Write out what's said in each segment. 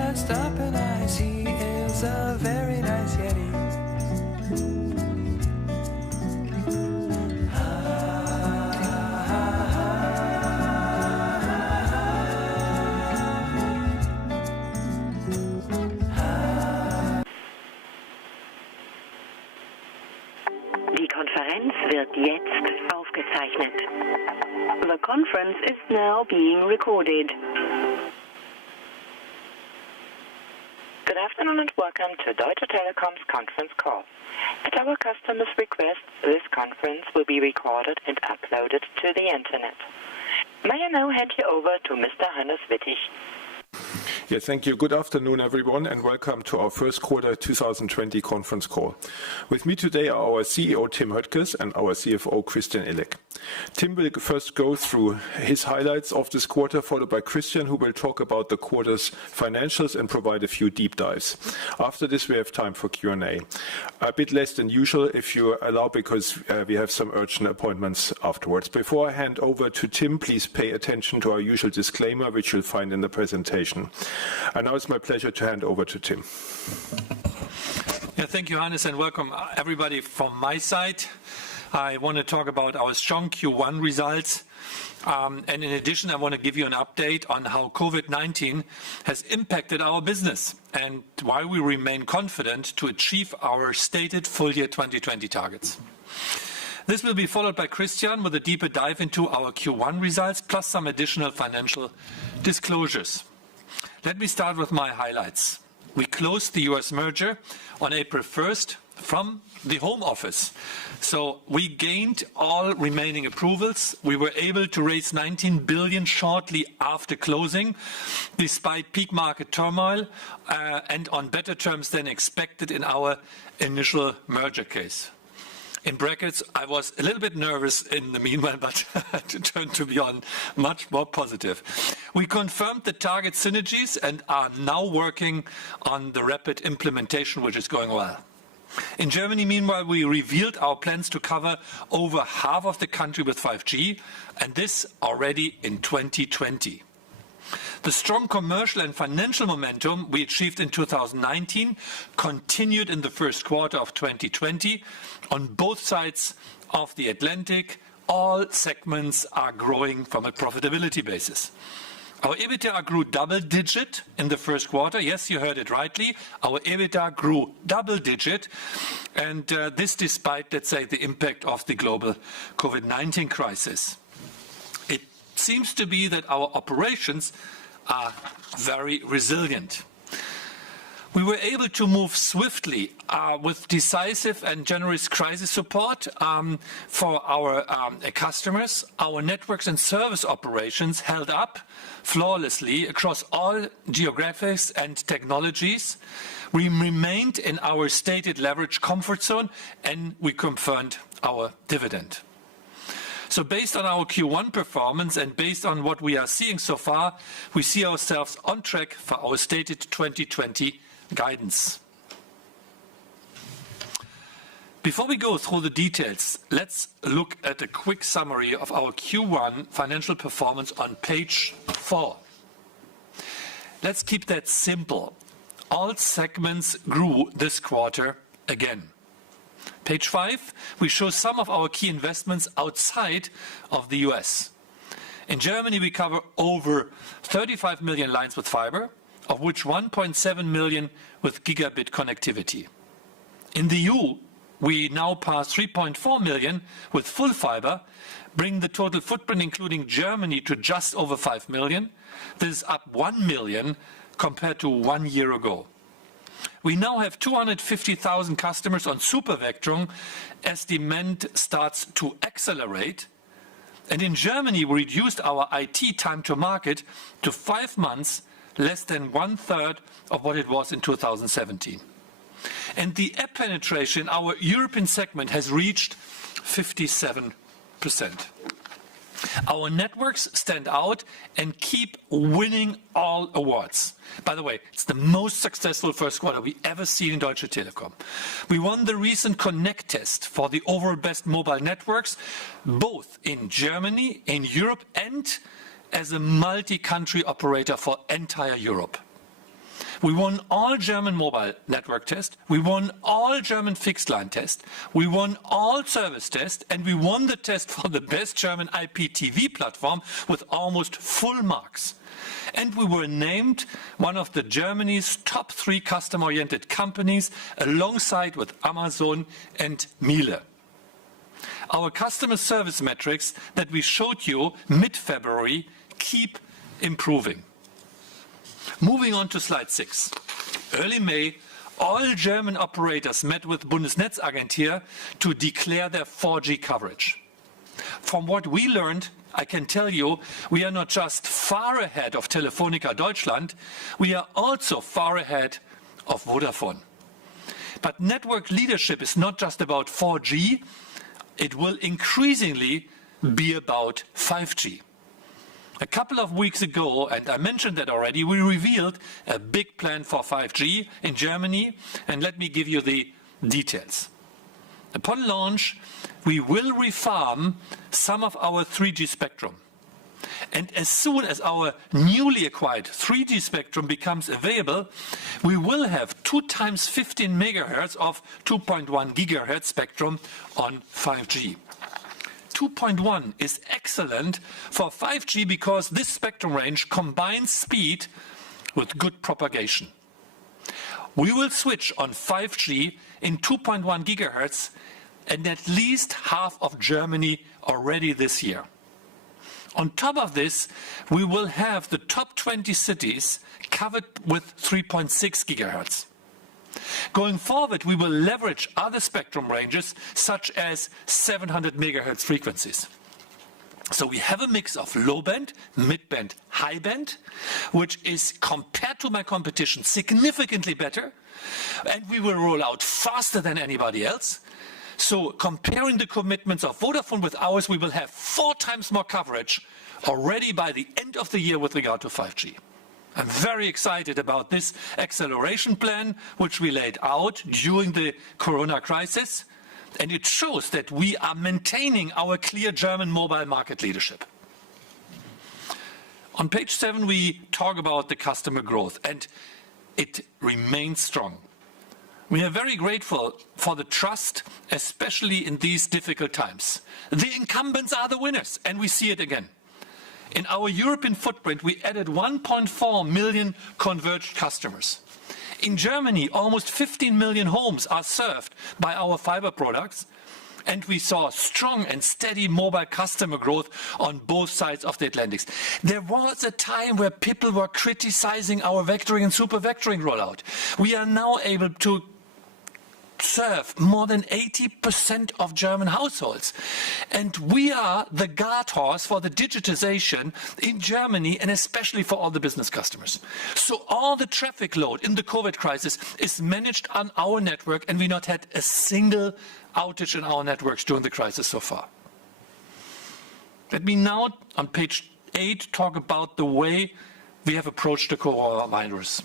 dressed up in ice. He is a very nice Yeti. Die Konferenz wird jetzt aufgezeichnet. The conference is now being recorded. Good afternoon and welcome to Deutsche Telekom's conference call. At our customer's request, this conference will be recorded and uploaded to the internet. May I now hand you over to Mr. Hannes Wittig. Yes, thank you. Good afternoon, everyone, and welcome to our first quarter 2020 conference call. With me today are our CEO, Tim Höttges, and our CFO, Christian Illek. Tim will first go through his highlights of this quarter, followed by Christian, who will talk about the quarter's financials and provide a few deep dives. After this, we have time for Q&A. A bit less than usual, if you allow, because we have some urgent appointments afterwards. Before I hand over to Tim, please pay attention to our usual disclaimer, which you'll find in the presentation. And now it's my pleasure to hand over to Tim. Yeah, thank you, Hannes, and welcome everybody from my side. I want to talk about our strong Q1 results. And in addition, I want to give you an update on how COVID-19 has impacted our business and why we remain confident to achieve our stated full year 2020 targets. This will be followed by Christian with a deeper dive into our Q1 results, plus some additional financial disclosures. Let me start with my highlights. We closed the US merger on April 1st from the home office. So we gained all remaining approvals. We were able to raise 19 billion shortly after closing, despite peak market turmoil and on better terms than expected in our initial merger case. In brackets, I was a little bit nervous in the meanwhile, but it turned to be on much more positive. We confirmed the target synergies and are now working on the rapid implementation, which is going well. In Germany, meanwhile, we revealed our plans to cover over half of the country with 5G, and this already in 2020. The strong commercial and financial momentum we achieved in 2019 continued in the first quarter of 2020. On both sides of the Atlantic, all segments are growing from a profitability basis. Our EBITDA grew double-digit in the first quarter. Yes, you heard it rightly. Our EBITDA grew double-digit, and this despite, let's say, the impact of the global COVID-19 crisis. It seems to be that our operations are very resilient. We were able to move swiftly with decisive and generous crisis support for our customers. Our networks and service operations held up flawlessly across all geographies and technologies. We remained in our stated leverage comfort zone, and we confirmed our dividend. So based on our Q1 performance and based on what we are seeing so far, we see ourselves on track for our stated 2020 guidance. Before we go through the details, let's look at a quick summary of our Q1 financial performance on page 4. Let's keep that simple. All segments grew this quarter again. Page 5, we show some of our key investments outside of the US. In Germany, we cover over 35 million lines with fiber, of which 1.7 million with gigabit connectivity. In the EU, we now pass 3.4 million with full fiber, bring the total footprint, including Germany, to just over 5 million. This is up 1 million compared to 1 year ago. We now have 250,000 customers on Supervectron as demand starts to accelerate. And in Germany, we reduced our IT time to market to 5 months, less than 1/3 of what it was in 2017. And the app penetration in our European segment has reached 57%. Our networks stand out and keep winning all awards. By the way, it's the most successful first quarter we ever seen in Deutsche Telekom. We won the recent Connect test for the overall best mobile networks, both in Germany, in Europe, and as a multi-country operator for entire Europe. We won all German mobile network tests. We won all German fixed line tests. We won all service tests. And we won the test for the best German IPTV platform with almost full marks. And we were named one of the Germany's top 3 customer-oriented companies alongside with Amazon and Miele. Our customer service metrics that we showed you mid-February keep improving. Moving on to slide 6. Early May, all German operators met with Bundesnetzagentur to declare their 4G coverage. From what we learned, I can tell you, we are not just far ahead of Telefonica Deutschland, we are also far ahead of Vodafone. But network leadership is not just about 4G, it will increasingly be about 5G. A couple of weeks ago, and I mentioned that already, we revealed a big plan for 5G in Germany, and let me give you the details. Upon launch, we will refarm some of our 3G spectrum. And as soon as our newly acquired 3G spectrum becomes available, we will have 2 times 15 megahertz of 2.1 gigahertz spectrum on 5G. 2.1 is excellent for 5G because this spectrum range combines speed with good propagation. We will switch on 5G in 2.1 gigahertz and at least half of Germany already this year. On top of this, we will have the top 20 cities covered with 3.6 gigahertz. Going forward, we will leverage other spectrum ranges, such as 700 megahertz frequencies. So we have a mix of low band, mid band, high band, which is, compared to my competition, significantly better. And we will roll out faster than anybody else. So comparing the commitments of Vodafone with ours, we will have 4 times more coverage already by the end of the year with regard to 5G. I'm very excited about this acceleration plan, which we laid out during the Corona crisis, and it shows that we are maintaining our clear German mobile market leadership. On page 7, we talk about the customer growth, and it remains strong. We are very grateful for the trust, especially in these difficult times. The incumbents are the winners, and we see it again. In our European footprint, we added 1.4 million converged customers. In Germany, almost 15 million homes are served by our fiber products, and we saw strong and steady mobile customer growth on both sides of the Atlantic. There was a time where people were criticizing our vectoring and super vectoring rollout. We are now able to serve more than 80% of German households. And we are the guard horse for the digitization in Germany, and especially for all the business customers. So all the traffic load in the COVID crisis is managed on our network, and we not had a single outage in our networks during the crisis so far. Let me now, on page 8, talk about the way we have approached the coronavirus.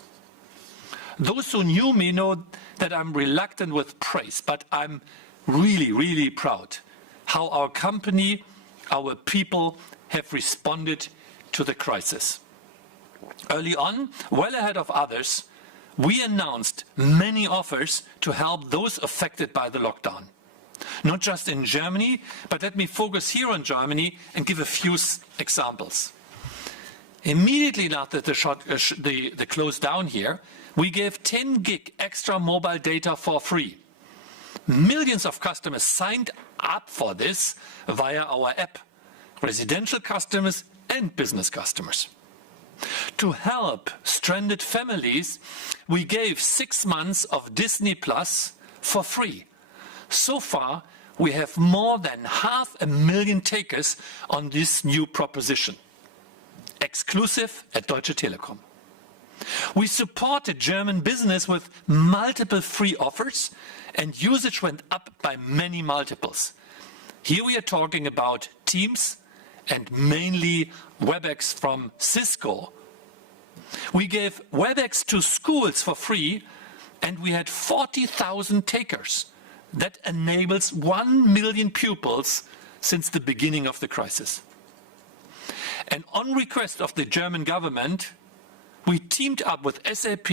Those who knew me know that I'm reluctant with praise, but I'm really, really proud how our company, our people have responded to the crisis. Early on, well ahead of others, we announced many offers to help those affected by the lockdown. Not just in Germany, but let me focus here on Germany and give a few examples. Immediately after the close down here, we gave 10 gig extra mobile data for free. Millions of customers signed up for this via our app, residential customers and business customers. To help stranded families, we gave 6 months of Disney Plus for free. So far, we have more than 500,000 takers on this new proposition. Exclusive at Deutsche Telekom. We supported German business with multiple free offers, and usage went up by many multiples. Here we are talking about Teams and mainly WebEx from Cisco. We gave WebEx to schools for free, and we had 40,000 takers. That enables 1 million pupils since the beginning of the crisis. And on request of the German government, we teamed up with SAP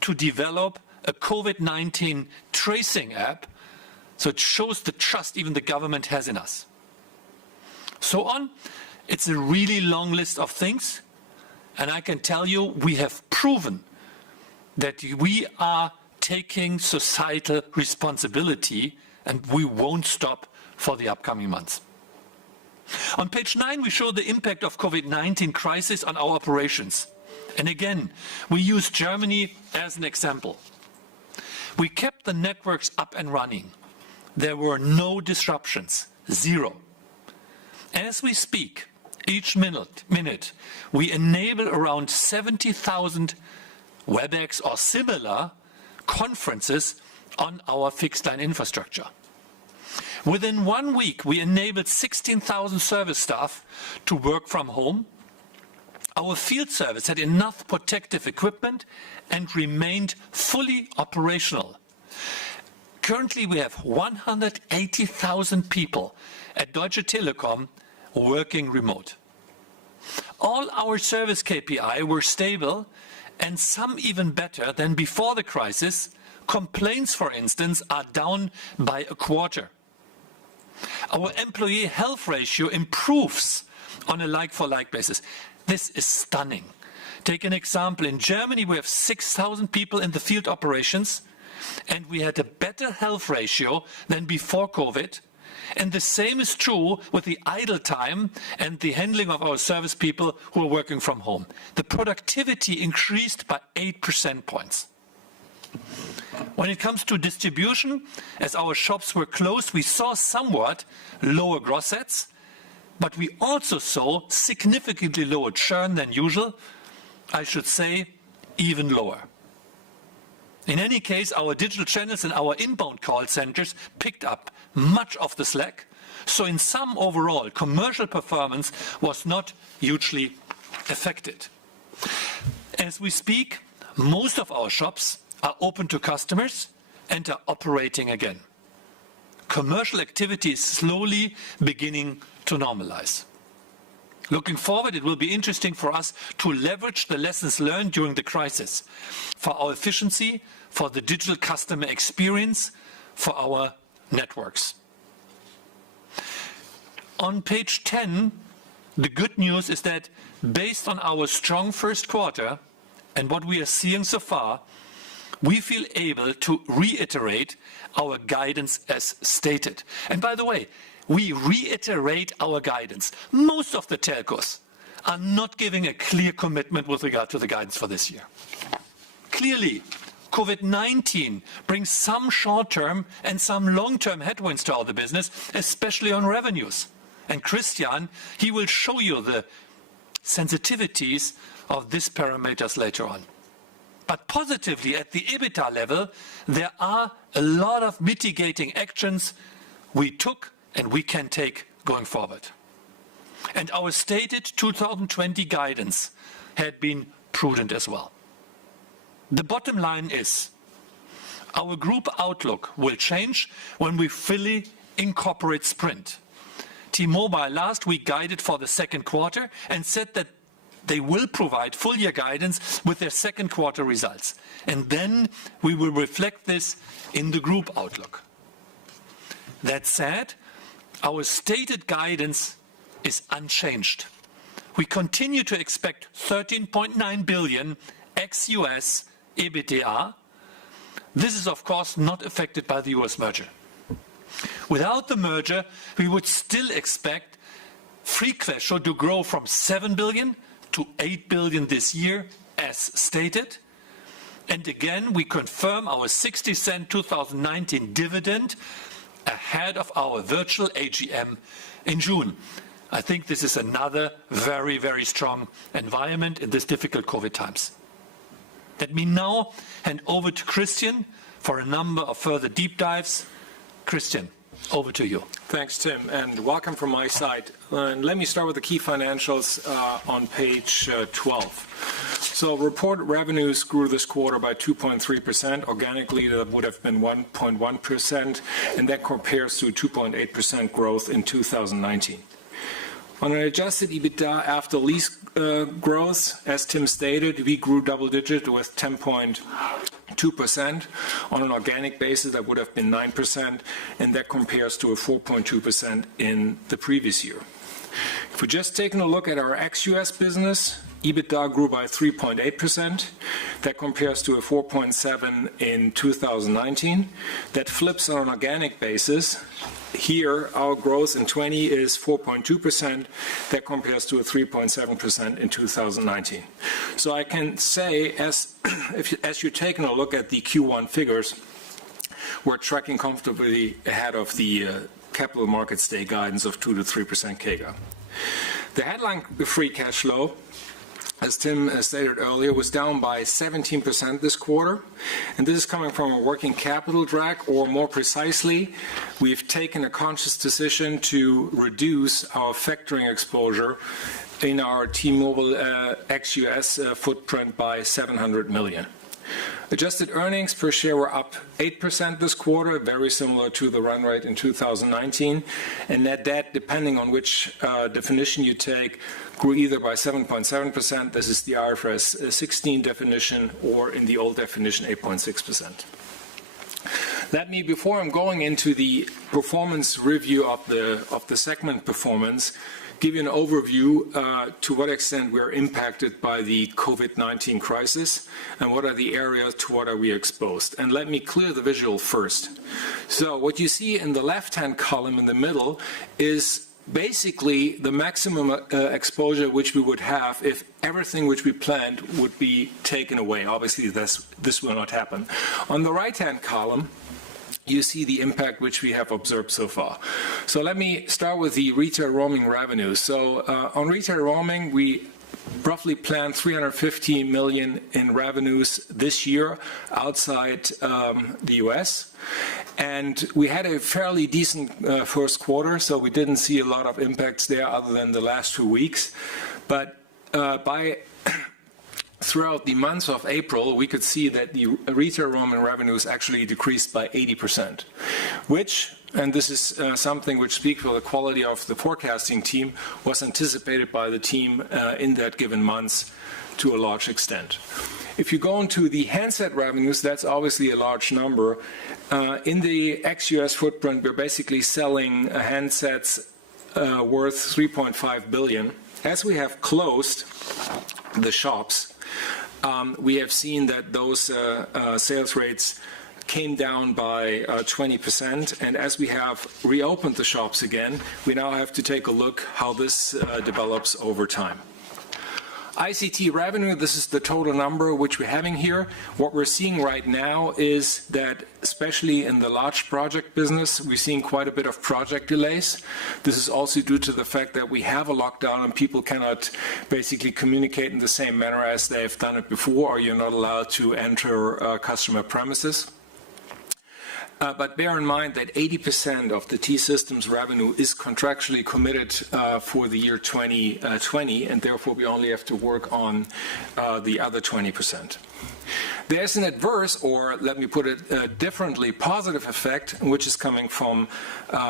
to develop a COVID-19 tracing app, so it shows the trust even the government has in us. So on, it's a really long list of things, and I can tell you we have proven that we are taking societal responsibility, and we won't stop for the upcoming months. On page 9, we show the impact of COVID-19 crisis on our operations. And again, we use Germany as an example. We kept the networks up and running. There were no disruptions, zero. As we speak, each minute, we enable around 70,000 WebEx or similar conferences on our fixed line infrastructure. Within 1 week, we enabled 16,000 service staff to work from home. Our field service had enough protective equipment and remained fully operational. Currently, we have 180,000 people at Deutsche Telekom working remote. All our service KPI were stable and some even better than before the crisis. Complaints, for instance, are down by a quarter. Our employee health ratio improves on a like-for-like basis. This is stunning. Take an example. In Germany, we have 6,000 people in the field operations, and we had a better health ratio than before COVID. And the same is true with the idle time and the handling of our service people who are working from home. The productivity increased by 8 percentage points. When it comes to distribution, as our shops were closed, we saw somewhat lower gross adds, but we also saw significantly lower churn than usual. I should say even lower. In any case, our digital channels and our inbound call centers picked up much of the slack. So in sum, overall, commercial performance was not hugely affected. As we speak, most of our shops are open to customers and are operating again. Commercial activity is slowly beginning to normalize. Looking forward, it will be interesting for us to leverage the lessons learned during the crisis for our efficiency, for the digital customer experience, for our networks. On page 10, the good news is that based on our strong first quarter and what we are seeing so far, we feel able to reiterate our guidance as stated. And by the way, we reiterate our guidance. Most of the telcos are not giving a clear commitment with regard to the guidance for this year. Clearly, COVID-19 brings some short-term and some long-term headwinds to our business, especially on revenues. And Christian, he will show you the sensitivities of these parameters later on. But positively, at the EBITDA level, there are a lot of mitigating actions we took and we can take going forward. And our stated 2020 guidance had been prudent as well. The bottom line is, our group outlook will change when we fully incorporate Sprint. T-Mobile last week guided for the second quarter and said that they will provide full year guidance with their second quarter results. And then we will reflect this in the group outlook. That said, our stated guidance is unchanged. We continue to expect 13.9 billion ex-US EBITDA. This is of course not affected by the US merger. Without the merger, we would still expect free cash flow to grow from 7 billion to 8 billion this year, as stated. And again, we confirm our 60-cent 2019 dividend ahead of our virtual AGM in June. I think this is another very, very strong environment in these difficult COVID times. Let me now hand over to Christian for a number of further deep dives. Christian, over to you. Thanks, Tim, and welcome from my side. And let me start with the key financials on page 12. So reported revenues grew this quarter by 2.3%. Organically, that would have been 1.1%, and that compares to 2.8% growth in 2019. On an adjusted EBITDA after lease growth, as Tim stated, we grew double-digit with 10.2%. On an organic basis, that would have been 9%, and that compares to a 4.2% in the previous year. If we're just taking a look at our ex-US business, EBITDA grew by 3.8%. That compares to a 4.7% in 2019. That flips on an organic basis. Here, our growth in 20 is 4.2%. That compares to a 3.7% in 2019. So I can say, as you're taking a look at the Q1 figures, we're tracking comfortably ahead of the Capital Markets Day guidance of 2 to 3% CAGR. The headline free cash flow, as Tim stated earlier, was down by 17% this quarter. And this is coming from a working capital drag, or more precisely, we've taken a conscious decision to reduce our factoring exposure in our T-Mobile ex-US footprint by 700 million. Adjusted earnings per share were up 8% this quarter, very similar to the run rate in 2019. And net debt, depending on which definition you take, grew either by 7.7%, this is the IFRS 16 definition, or in the old definition, 8.6%. Let me, before I'm going into the performance review of the segment performance, give you an overview to what extent we're impacted by the COVID-19 crisis and what are the areas to what are we exposed. And let me clear the visual first. So what you see in the left-hand column in the middle is basically the maximum exposure which we would have if everything which we planned would be taken away. Obviously, this will not happen. On the right-hand column, you see the impact which we have observed so far. So let me start with the retail roaming revenue. So on retail roaming, we roughly planned 350 million in revenues this year outside the US. And we had a fairly decent first quarter, so we didn't see a lot of impacts there other than the last 2 weeks. But throughout the months of April, we could see that the retail roaming revenues actually decreased by 80%, which, and this is something which speaks for the quality of the forecasting team, was anticipated by the team in that given months to a large extent. If you go into the handset revenues, that's obviously a large number. In the ex-US footprint, we're basically selling handsets worth 3.5 billion. As we have closed the shops, we have seen that those sales rates came down by 20%, and as we have reopened the shops again, we now have to take a look how this develops over time. ICT revenue, this is the total number which we're having here. What we're seeing right now is that, especially in the large project business, we're seeing quite a bit of project delays. This is also due to the fact that we have a lockdown and people cannot basically communicate in the same manner as they've done it before, or you're not allowed to enter customer premises. But bear in mind that 80% of the T-Systems revenue is contractually committed for the year 2020, and therefore we only have to work on the other 20%. There's an adverse, or let me put it differently, positive effect, which is coming from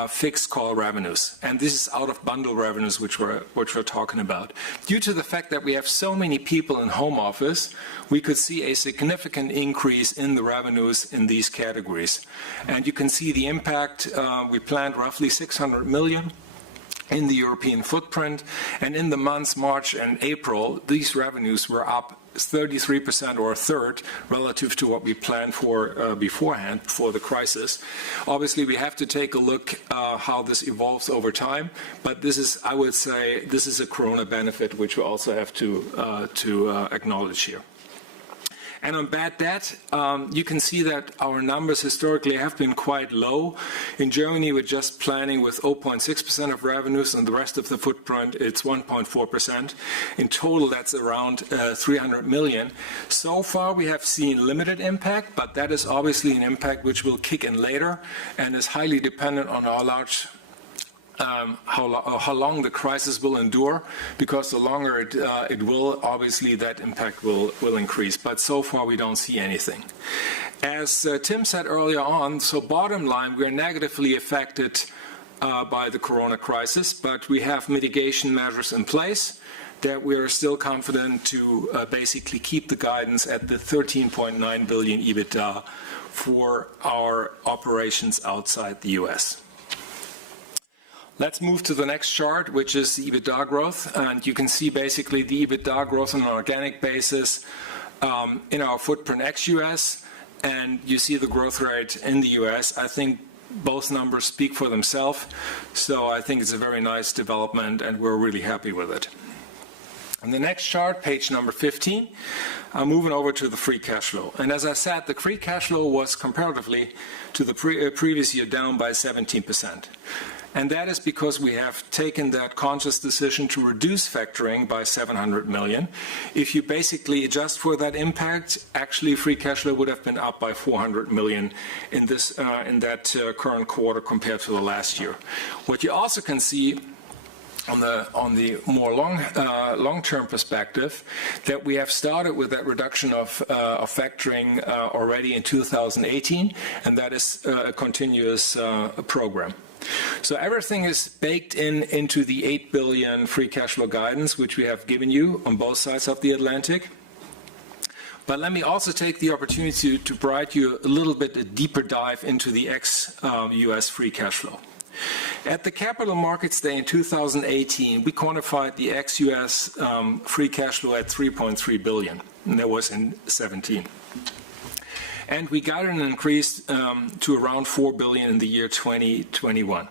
fixed call revenues. And this is out of bundle revenues, which we're talking about. Due to the fact that we have so many people in home office, we could see a significant increase in the revenues in these categories. And you can see the impact. We planned roughly 600 million in the European footprint. And in the months March and April, these revenues were up 33% or a third relative to what we planned for beforehand, before the crisis. Obviously, we have to take a look how this evolves over time, but this is, I would say, this is a corona benefit which we also have to acknowledge here. And on bad debt, you can see that our numbers historically have been quite low. In Germany, we're just planning with 0.6% of revenues, and the rest of the footprint, it's 1.4%. In total, that's around 300 million. So far, we have seen limited impact, but that is obviously an impact which will kick in later and is highly dependent on how large how long the crisis will endure, because the longer it will, obviously that impact will increase. But so far we don't see anything. As Tim said earlier on, so bottom line, we are negatively affected by the corona crisis, but we have mitigation measures in place. that we are still confident to basically keep the guidance at the 13.9 billion EBITDA for our operations outside the US. Let's move to the next chart, which is the EBITDA growth. And you can see basically the EBITDA growth on an organic basis in our footprint ex-US. And you see the growth rate in the US. I think both numbers speak for themselves. So I think it's a very nice development, and we're really happy with it. On the next chart, page number 15, I'm moving over to the free cash flow. And as I said, the free cash flow was comparatively to the previous year down by 17%. And that is because we have taken that conscious decision to reduce factoring by 700 million. If you basically adjust for that impact, actually free cash flow would have been up by 400 million in that current quarter compared to the last year. What you also can see on the more long-term perspective, that we have started with that reduction of factoring already in 2018, and that is a continuous program. So everything is baked into the 8 billion free cash flow guidance, which we have given you on both sides of the Atlantic. But let me also take the opportunity to provide you a little bit a deeper dive into the ex-US free cash flow. At the Capital Markets Day in 2018, we quantified the ex-US free cash flow at 3.3 billion, and that was in 17. And we got an increase to around 4 billion in the year 2021.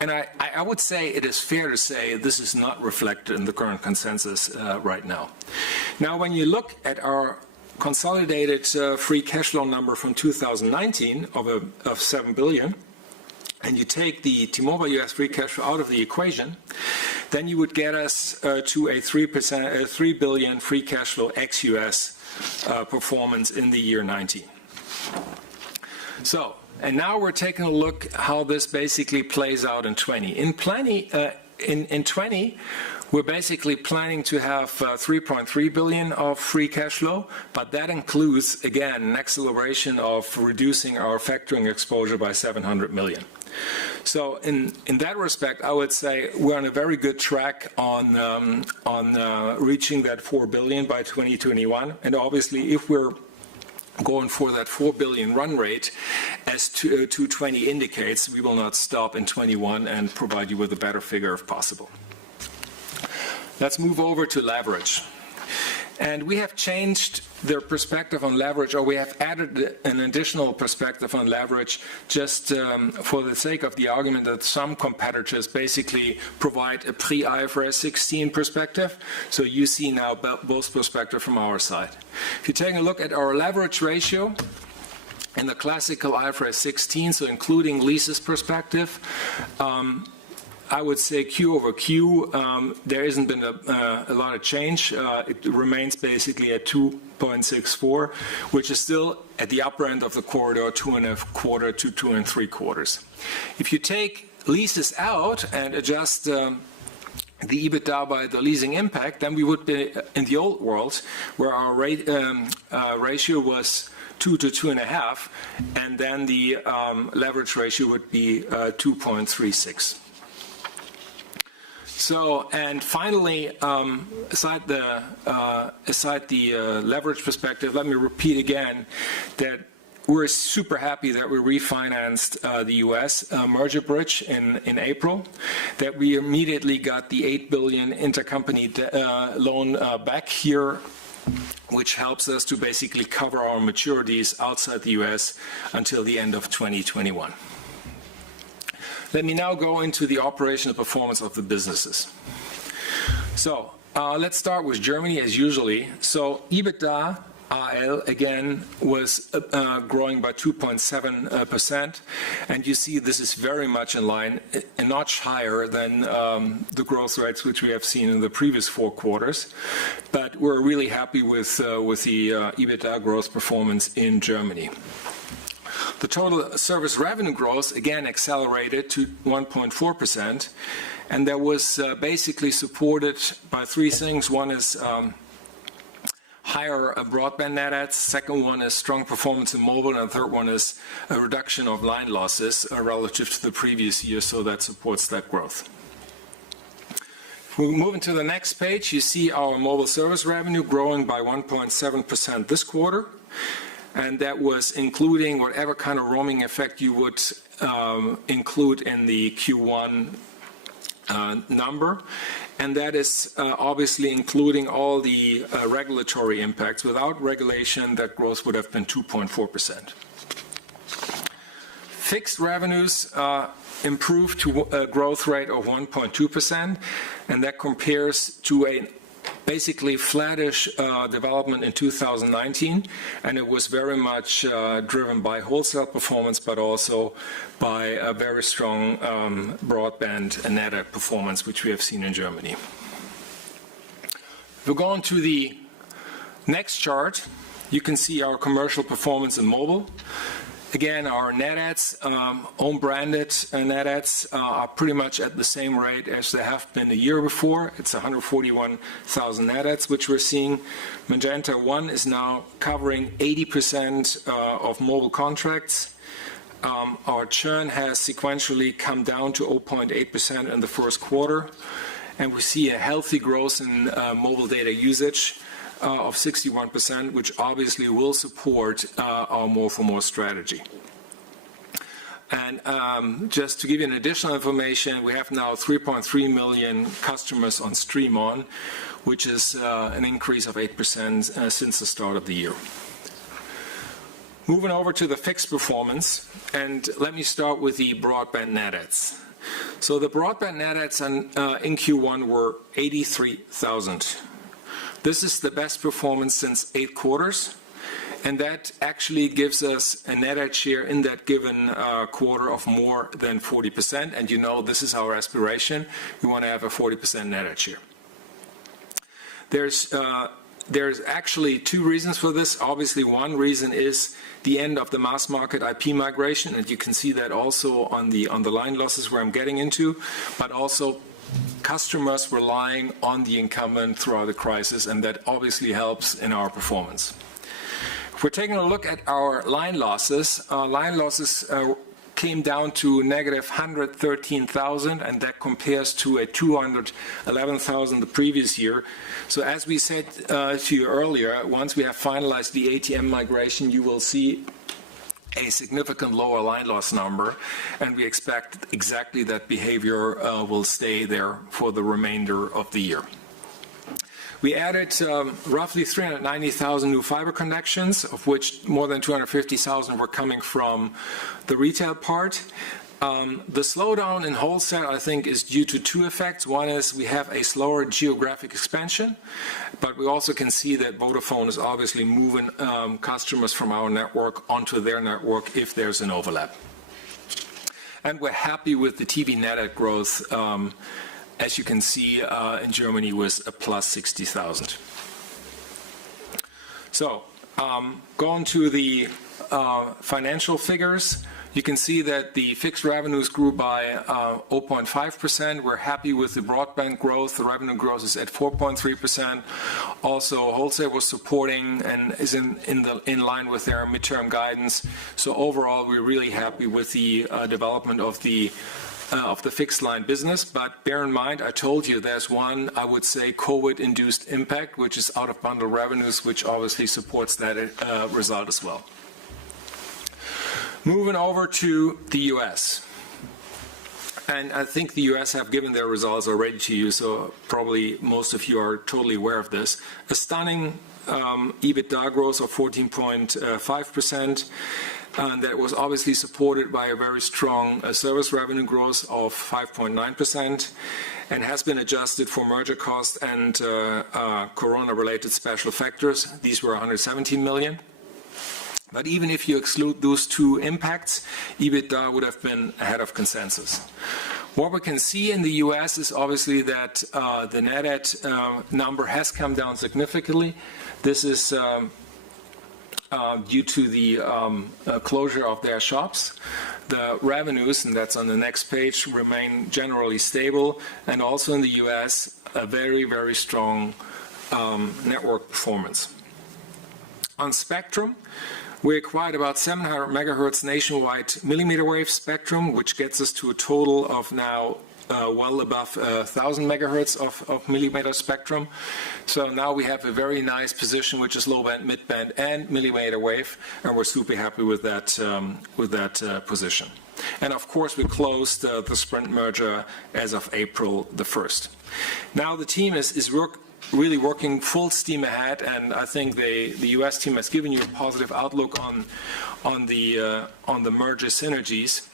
And I would say it is fair to say this is not reflected in the current consensus right now. Now, when you look at our consolidated free cash flow number from 2019 of 7 billion, and you take the T-Mobile US free cash flow out of the equation, then you would get us to a 3 billion free cash flow ex-US performance in the year 19. So, and now we're taking a look how this basically plays out in 20. In 20, we're basically planning to have 3.3 billion of free cash flow, but that includes, again, an acceleration of reducing our factoring exposure by 700 million. So in that respect, I would say we're on a very good track on reaching that 4 billion by 2021. And obviously, if we're going for that 4 billion run rate, as 220 indicates, we will not stop in 21 and provide you with a better figure if possible. Let's move over to leverage. And we have changed their perspective on leverage, or we have added an additional perspective on leverage just for the sake of the argument that some competitors basically provide a pre-IFRS 16 perspective. So you see now both perspectives from our side. If you take a look at our leverage ratio in the classical IFRS 16, so including leases perspective, I would say Q over Q, there hasn't been a lot of change. It remains basically at 2.64, which is still at the upper end of the corridor, 2.25 to 2.75. If you take leases out and adjust the EBITDA by the leasing impact, then we would be in the old world where our ratio was 2 to 2.5, and then the leverage ratio would be 2.36. So, and finally, aside the leverage perspective, let me repeat again that we're super happy that we refinanced the U.S. merger bridge in April, that we immediately got the 8 billion intercompany loan back here, which helps us to basically cover our maturities outside the U.S. until the end of 2021. Let me now go into the operational performance of the businesses. So let's start with Germany as usually. So EBITDA AL again was growing by 2.7%, and you see this is very much in line, a notch higher than the growth rates which we have seen in the previous 4 quarters. But we're really happy with the EBITDA growth performance in Germany. The total service revenue growth again accelerated to 1.4%, and that was basically supported by 3 things. One is higher broadband net adds, second one is strong performance in mobile, and the third one is a reduction of line losses relative to the previous year, so that supports that growth. If If we move into the next page, you see our mobile service revenue growing by 1.7% this quarter. And that was including whatever kind of roaming effect you would include in the Q1 number. And that is obviously including all the regulatory impacts. Without regulation, that growth would have been 2.4%. Fixed revenues improved to a growth rate of 1.2%, and that compares to a basically flattish development in 2019, and it was very much driven by wholesale performance, but also by a very strong broadband and net add performance, which we have seen in Germany. If we go on to the next chart, you can see our commercial performance in mobile. Again, our net adds, own-branded net adds, are pretty much at the same rate as they have been a year before. It's 141,000 net adds, which we're seeing. Magenta 1 is now covering 80% of mobile contracts. Our churn has sequentially come down to 0.8% in the first quarter, and we see a healthy growth in mobile data usage of 61%, which obviously will support our more for more strategy. And just to give you an additional information, we have now 3.3 million customers on Stream On, which is an increase of 8% since the start of the year. Moving over to the fixed performance, and let me start with the broadband net adds. So the broadband net adds in Q1 were 83,000. This is the best performance since 8 quarters, and that actually gives us a net add share in that given quarter of more than 40%, and you know this is our aspiration. We want to have a 40% net add share. There's actually 2 reasons for this. Obviously, one reason is the end of the mass market IP migration, and you can see that also on the line losses where I'm getting into, but also customers relying on the incumbent throughout the crisis, and that obviously helps in our performance. If we're taking a look at our line losses came down to negative 113,000, and that compares to a 211,000 the previous year. So as we said to you earlier, once we have finalized the ATM migration, you will see a significant lower line loss number, and we expect exactly that behavior will stay there for the remainder of the year. We added roughly 390,000 new fiber connections, of which more than 250,000 were coming from the retail part. The slowdown in wholesale, I think, is due to 2 effects. One is we have a slower geographic expansion, but we also can see that Vodafone is obviously moving customers from our network onto their network if there's an overlap. And we're happy with the TV net add growth, as you can see in Germany, was a plus 60,000. So, going to the financial figures, you can see that the fixed revenues grew by 0.5%. We're happy with the broadband growth. The revenue growth is at 4.3%. Also, wholesale was supporting and is in line with their midterm guidance. So overall, we're really happy with the development of the fixed line business. But bear in mind, I told you there's one, I would say, COVID-induced impact, which is out of bundle revenues, which obviously supports that result as well. Moving over to the US. And I think the US have given their results already to you, so probably most of you are totally aware of this. A stunning EBITDA growth of 14.5%. And that was obviously supported by a very strong service revenue growth of 5.9% and has been adjusted for merger costs and corona-related special factors. These were 117 million. But even if you exclude those 2 impacts, EBITDA would have been ahead of consensus. What we can see in the US is obviously that the net add number has come down significantly. This is due to the closure of their shops. The revenues, and that's on the next page, remain generally stable. And also in the US, a very, very strong network performance. On spectrum, we acquired about 700 megahertz nationwide millimeter wave spectrum, which gets us to a total of now well above 1,000 megahertz of millimeter spectrum. So now we have a very nice position, which is low band, mid band, and millimeter wave, and we're super happy with that position. And of course, we closed the Sprint merger as of April the 1st. Now the team is really working full steam ahead, and I think the U.S. team has given you a positive outlook on the merger synergies.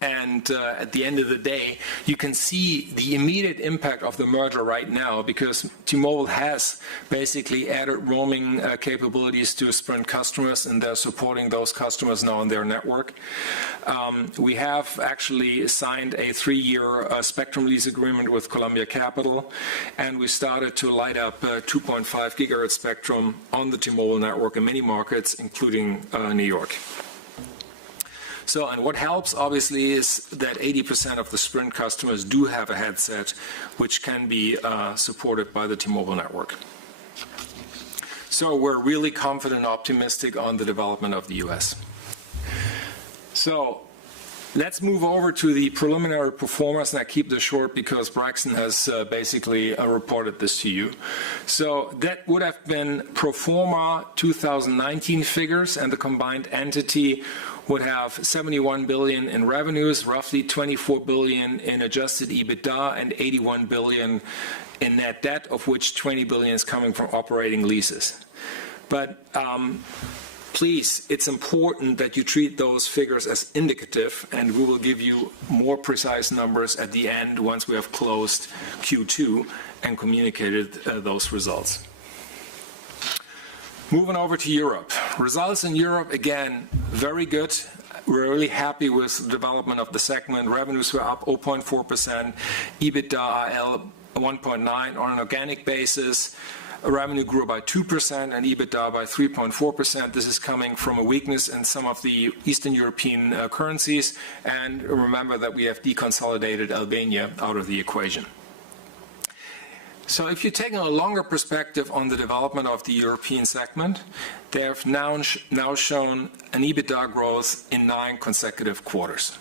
And at the end of the day, you can see the immediate impact of the merger right now, because T-Mobile has basically added roaming capabilities to Sprint customers, and they're supporting those customers now on their network. We have actually signed a 3-year spectrum lease agreement with Columbia Capital, and we started to light up 2.5 gigahertz spectrum on the T-Mobile network in many markets, including New York. So, and what helps, obviously, is that 80% of the Sprint customers do have a headset which can be supported by the T-Mobile network. So we're really confident and optimistic on the development of the U.S. So let's move over to the preliminary performance, and I keep this short because Braxton has basically reported this to you. So that would have been pro forma 2019 figures, and the combined entity would have 71 billion in revenues, roughly 24 billion in adjusted EBITDA, and 81 billion in net debt, of which 20 billion is coming from operating leases. But please, it's important that you treat those figures as indicative, and we will give you more precise numbers at the end once we have closed Q2 and communicated those results. Moving over to Europe. Results in Europe, again, very good. We're really happy with the development of the segment. Revenues were up 0.4%, EBITDA IL 1.9 on an organic basis. Revenue grew by 2% and EBITDA by 3.4%. This is coming from a weakness in some of the Eastern European currencies. And remember that we have deconsolidated Albania out of the equation. So if you're taking a longer perspective on the development of the European segment, they have now shown an EBITDA growth in 9 consecutive quarters.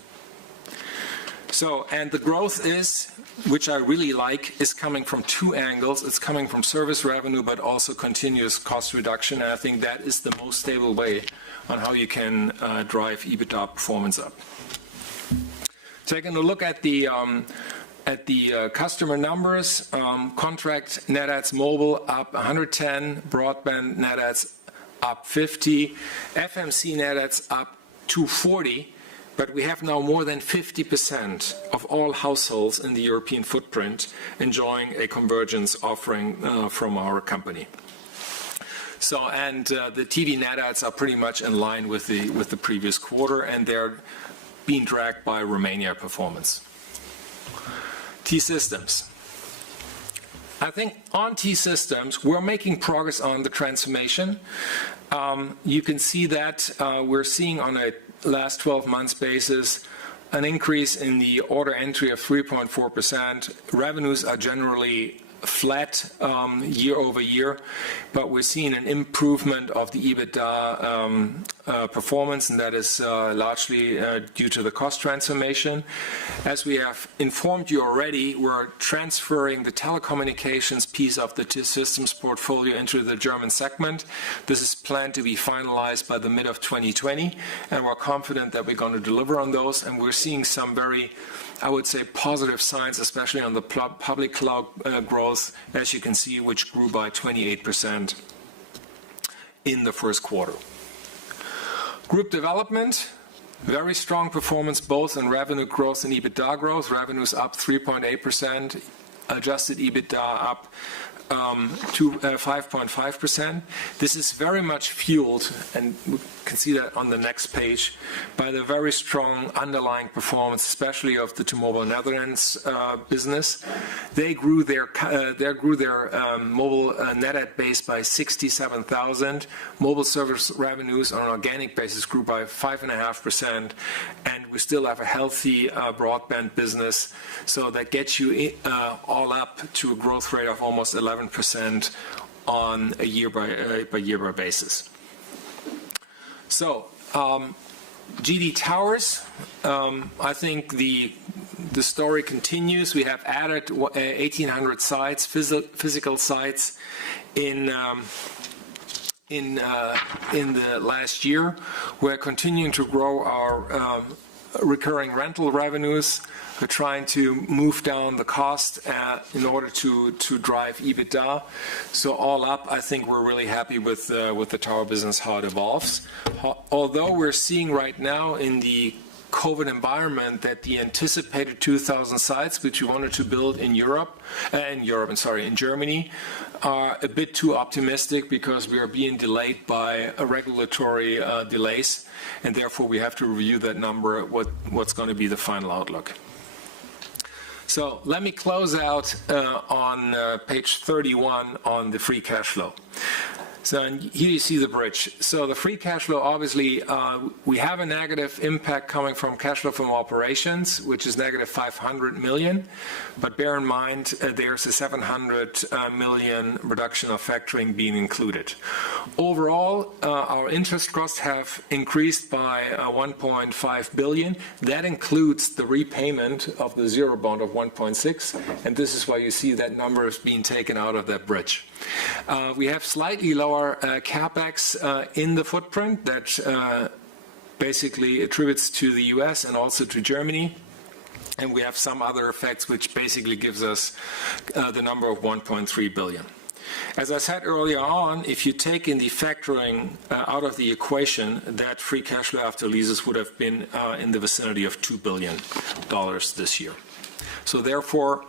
So, and the growth is, which I really like, is coming from 2 angles. It's coming from service revenue, but also continuous cost reduction. And I think that is the most stable way on how you can drive EBITDA performance up. Taking a look at the customer numbers, contract net adds mobile up 110, broadband net adds up 50, FMC net adds up 240, but we have now more than 50% of all households in the European footprint enjoying a convergence offering from our company. So, and the TV net adds are pretty much in line with the previous quarter, and they're being dragged by Romania performance. T-Systems. I think on T-Systems, we're making progress on the transformation. You can see that we're seeing on a last 12 months basis an increase in the order entry of 3.4%. Revenues are generally flat year over year, but we're seeing an improvement of the EBITDA performance, and that is largely due to the cost transformation. As we have informed you already, we're transferring the telecommunications piece of the T-Systems portfolio into the German segment. This is planned to be finalized by the mid of 2020, and we're confident that we're going to deliver on those, and we're seeing some very, I would say, positive signs, especially on the public cloud growth, as you can see, which grew by 28% in the first quarter. Group development, very strong performance both in revenue growth and EBITDA growth. Revenues up 3.8%, adjusted EBITDA up to 5.5%. This is very much fueled, and we can see that on the next page, by the very strong underlying performance, especially of the T-Mobile Netherlands business. They grew their mobile net add base by 67,000. Mobile service revenues on an organic basis grew by 5.5%, and we still have a healthy broadband business, so that gets you all up to a growth rate of almost 11% on a year by basis. So, GD Towers, I think the the story continues. We have added 1,800 sites, physical sites in the last year. We're continuing to grow our recurring rental revenues. We're trying to move down the cost in order to drive EBITDA. So all up, I think we're really happy with the tower business, how it evolves. Although we're seeing right now in the COVID environment that the anticipated 2,000 sites, which we wanted to build in Germany, are a bit too optimistic because we are being delayed by regulatory delays, and therefore we have to review that number, what's going to be the final outlook. So let me close out on page 31 on the free cash flow. So here you see the bridge. So the free cash flow, obviously, we have a negative impact coming from cash flow from operations, which is negative 500 million. But bear in mind, there's a 700 million reduction of factoring being included. Overall, our interest costs have increased by 1.5 billion. That includes the repayment of the zero bond of 1.6, and this is why you see that number is being taken out of that bridge. We have slightly lower capex in the footprint that basically attributes to the US and also to Germany. And we have some other effects which basically gives us the number of 1.3 billion. As I said earlier on, if you take in the factoring out of the equation, that free cash flow after leases would have been in the vicinity of $2 billion this year. So therefore,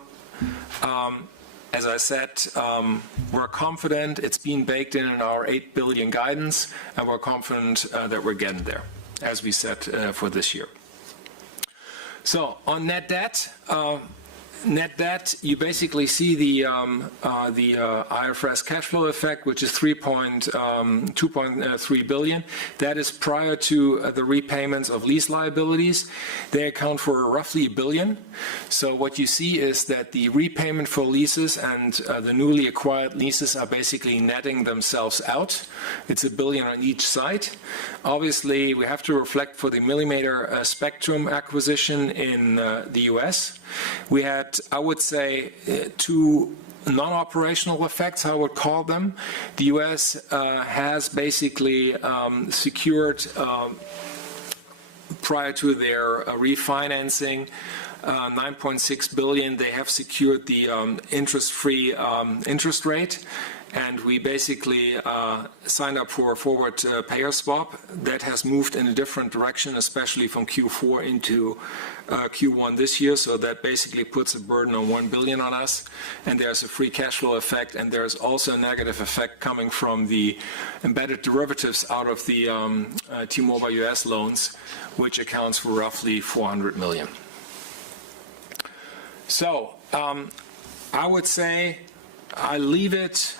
as I said, we're confident it's been baked in our 8 billion guidance, and we're confident that we're getting there, as we said for this year. So on net debt, you basically see the IFRS cash flow effect, which is 2.3 billion. That is prior to the repayments of lease liabilities. They account for roughly $1 billion. So what you see is that the repayment for leases and the newly acquired leases are basically netting themselves out. It's $1 billion on each side. Obviously, we have to reflect for the millimeter spectrum acquisition in the US. We had, I would say, two non-operational effects, I would call them. The US has basically secured, prior to their refinancing, 9.6 billion. They have secured the interest-free interest rate. And we basically signed up for a forward payer swap that has moved in a different direction, especially from Q4 into Q1 this year. So that basically puts a burden of 1 billion on us. And there's a free cash flow effect. And there's also a negative effect coming from the embedded derivatives out of the T-Mobile US loans, which accounts for roughly 400 million. So I would say I leave it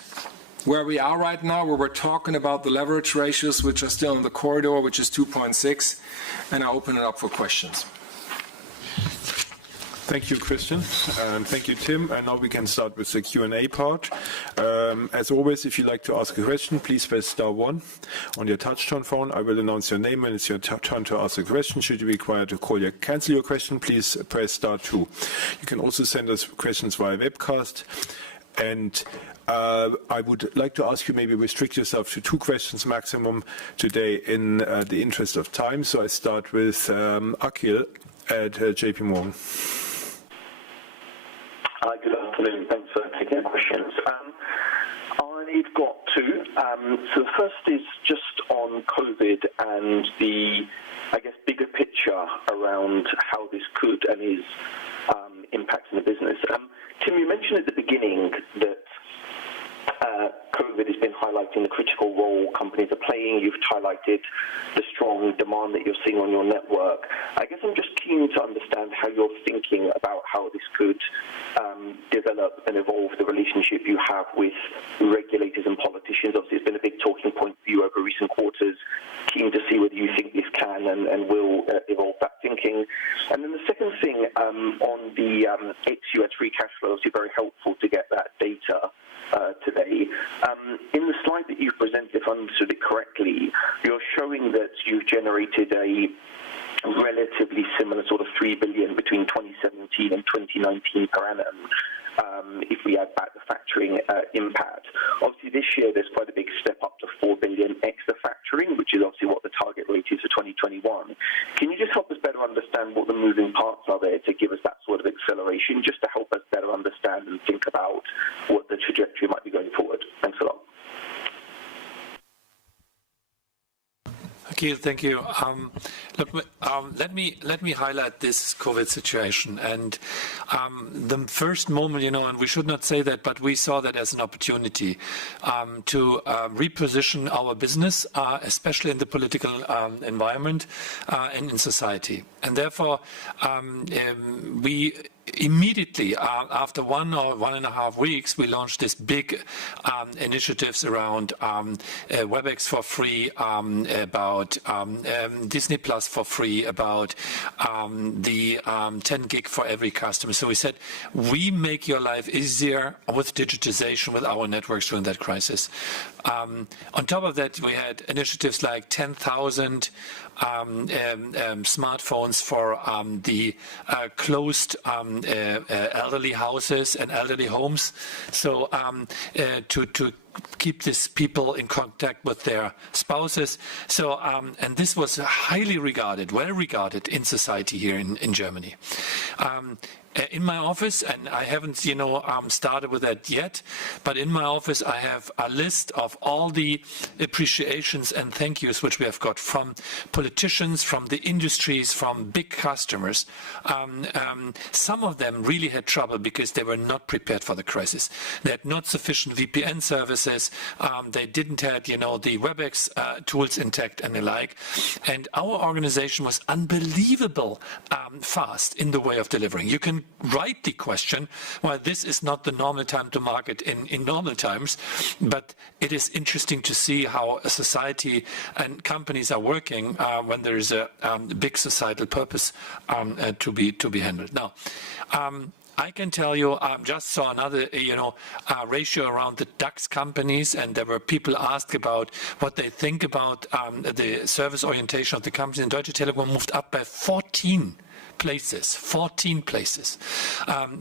where we are right now, where we're talking about the leverage ratios, which are still in the corridor, which is 2.6, and I open it up for questions. Thank you, Christian, and thank you, Tim. And now we can start with the Q&A part. As always, if you'd like to ask a question, please press *1 on your touch-tone phone. I will announce your name when it's your turn to ask a question. Should you require to cancel your question, please press *2. You can also send us questions via webcast. And I would like to ask you maybe restrict yourself to 2 questions maximum today in the interest of time. So I start with Akhil at JP Morgan. Hi, good afternoon. Thanks for taking the questions. I've got 2. So the first is just on COVID and the, I guess, bigger picture around how this could and is impacting the business. Tim, you mentioned at the beginning that COVID has been highlighting the critical role companies are playing. You've highlighted the strong demand that you're seeing on your network. I guess I'm just keen to understand how you're thinking about how this could develop and evolve the relationship you have with regulators and politicians. Obviously, it's been a big talking point for you over recent quarters. Keen to see whether you think this can and will evolve that thinking. And then the second thing on the ex-US free cash flow, obviously very helpful to get that data today. In the slide that you've presented, if I understood it correctly, you're showing that you've generated a relatively similar sort of 3 billion between 2017 and 2019 per annum. If we add back the factoring impact. Obviously this year there's quite a big step up to 4 billion extra factoring, which is obviously what the target rate is for 2021. Can you just help us better understand what the moving parts are there to give us that sort of acceleration, just to help us better understand and think about what the trajectory might be going forward? Thanks a lot. Okay, thank you. Look, let me highlight this COVID situation. And the first moment, and we should not say that, but we saw that as an opportunity to reposition our business, especially in the political environment and in society. And therefore, we immediately, after 1 or 1.5 weeks, we launched this big initiatives around WebEx for free, about Disney Plus for free, about the 10 gig for every customer. So we said, we make your life easier with digitization with our networks during that crisis. On top of that, we had initiatives like 10,000 smartphones for the closed elderly houses and elderly homes. So to keep these people in contact with their spouses. So, and this was highly regarded, well regarded in society here in Germany. In my office, and I haven't, started with that yet, but in my office I have a list of all the appreciations and thank yous which we have got from politicians, from the industries, from big customers. Some of them really had trouble because they were not prepared for the crisis. They had not sufficient VPN services. They didn't have, the WebEx tools intact and the like. And our organization was unbelievable fast in the way of delivering. You can rightly question why this is not the normal time to market in normal times, but it is interesting to see how a society and companies are working when there is a big societal purpose to be handled. Now, I can tell you, just saw another, ratio around the DAX companies, and there were people asked about what they think about the service orientation of the companies. And Deutsche Telekom moved up by 14 places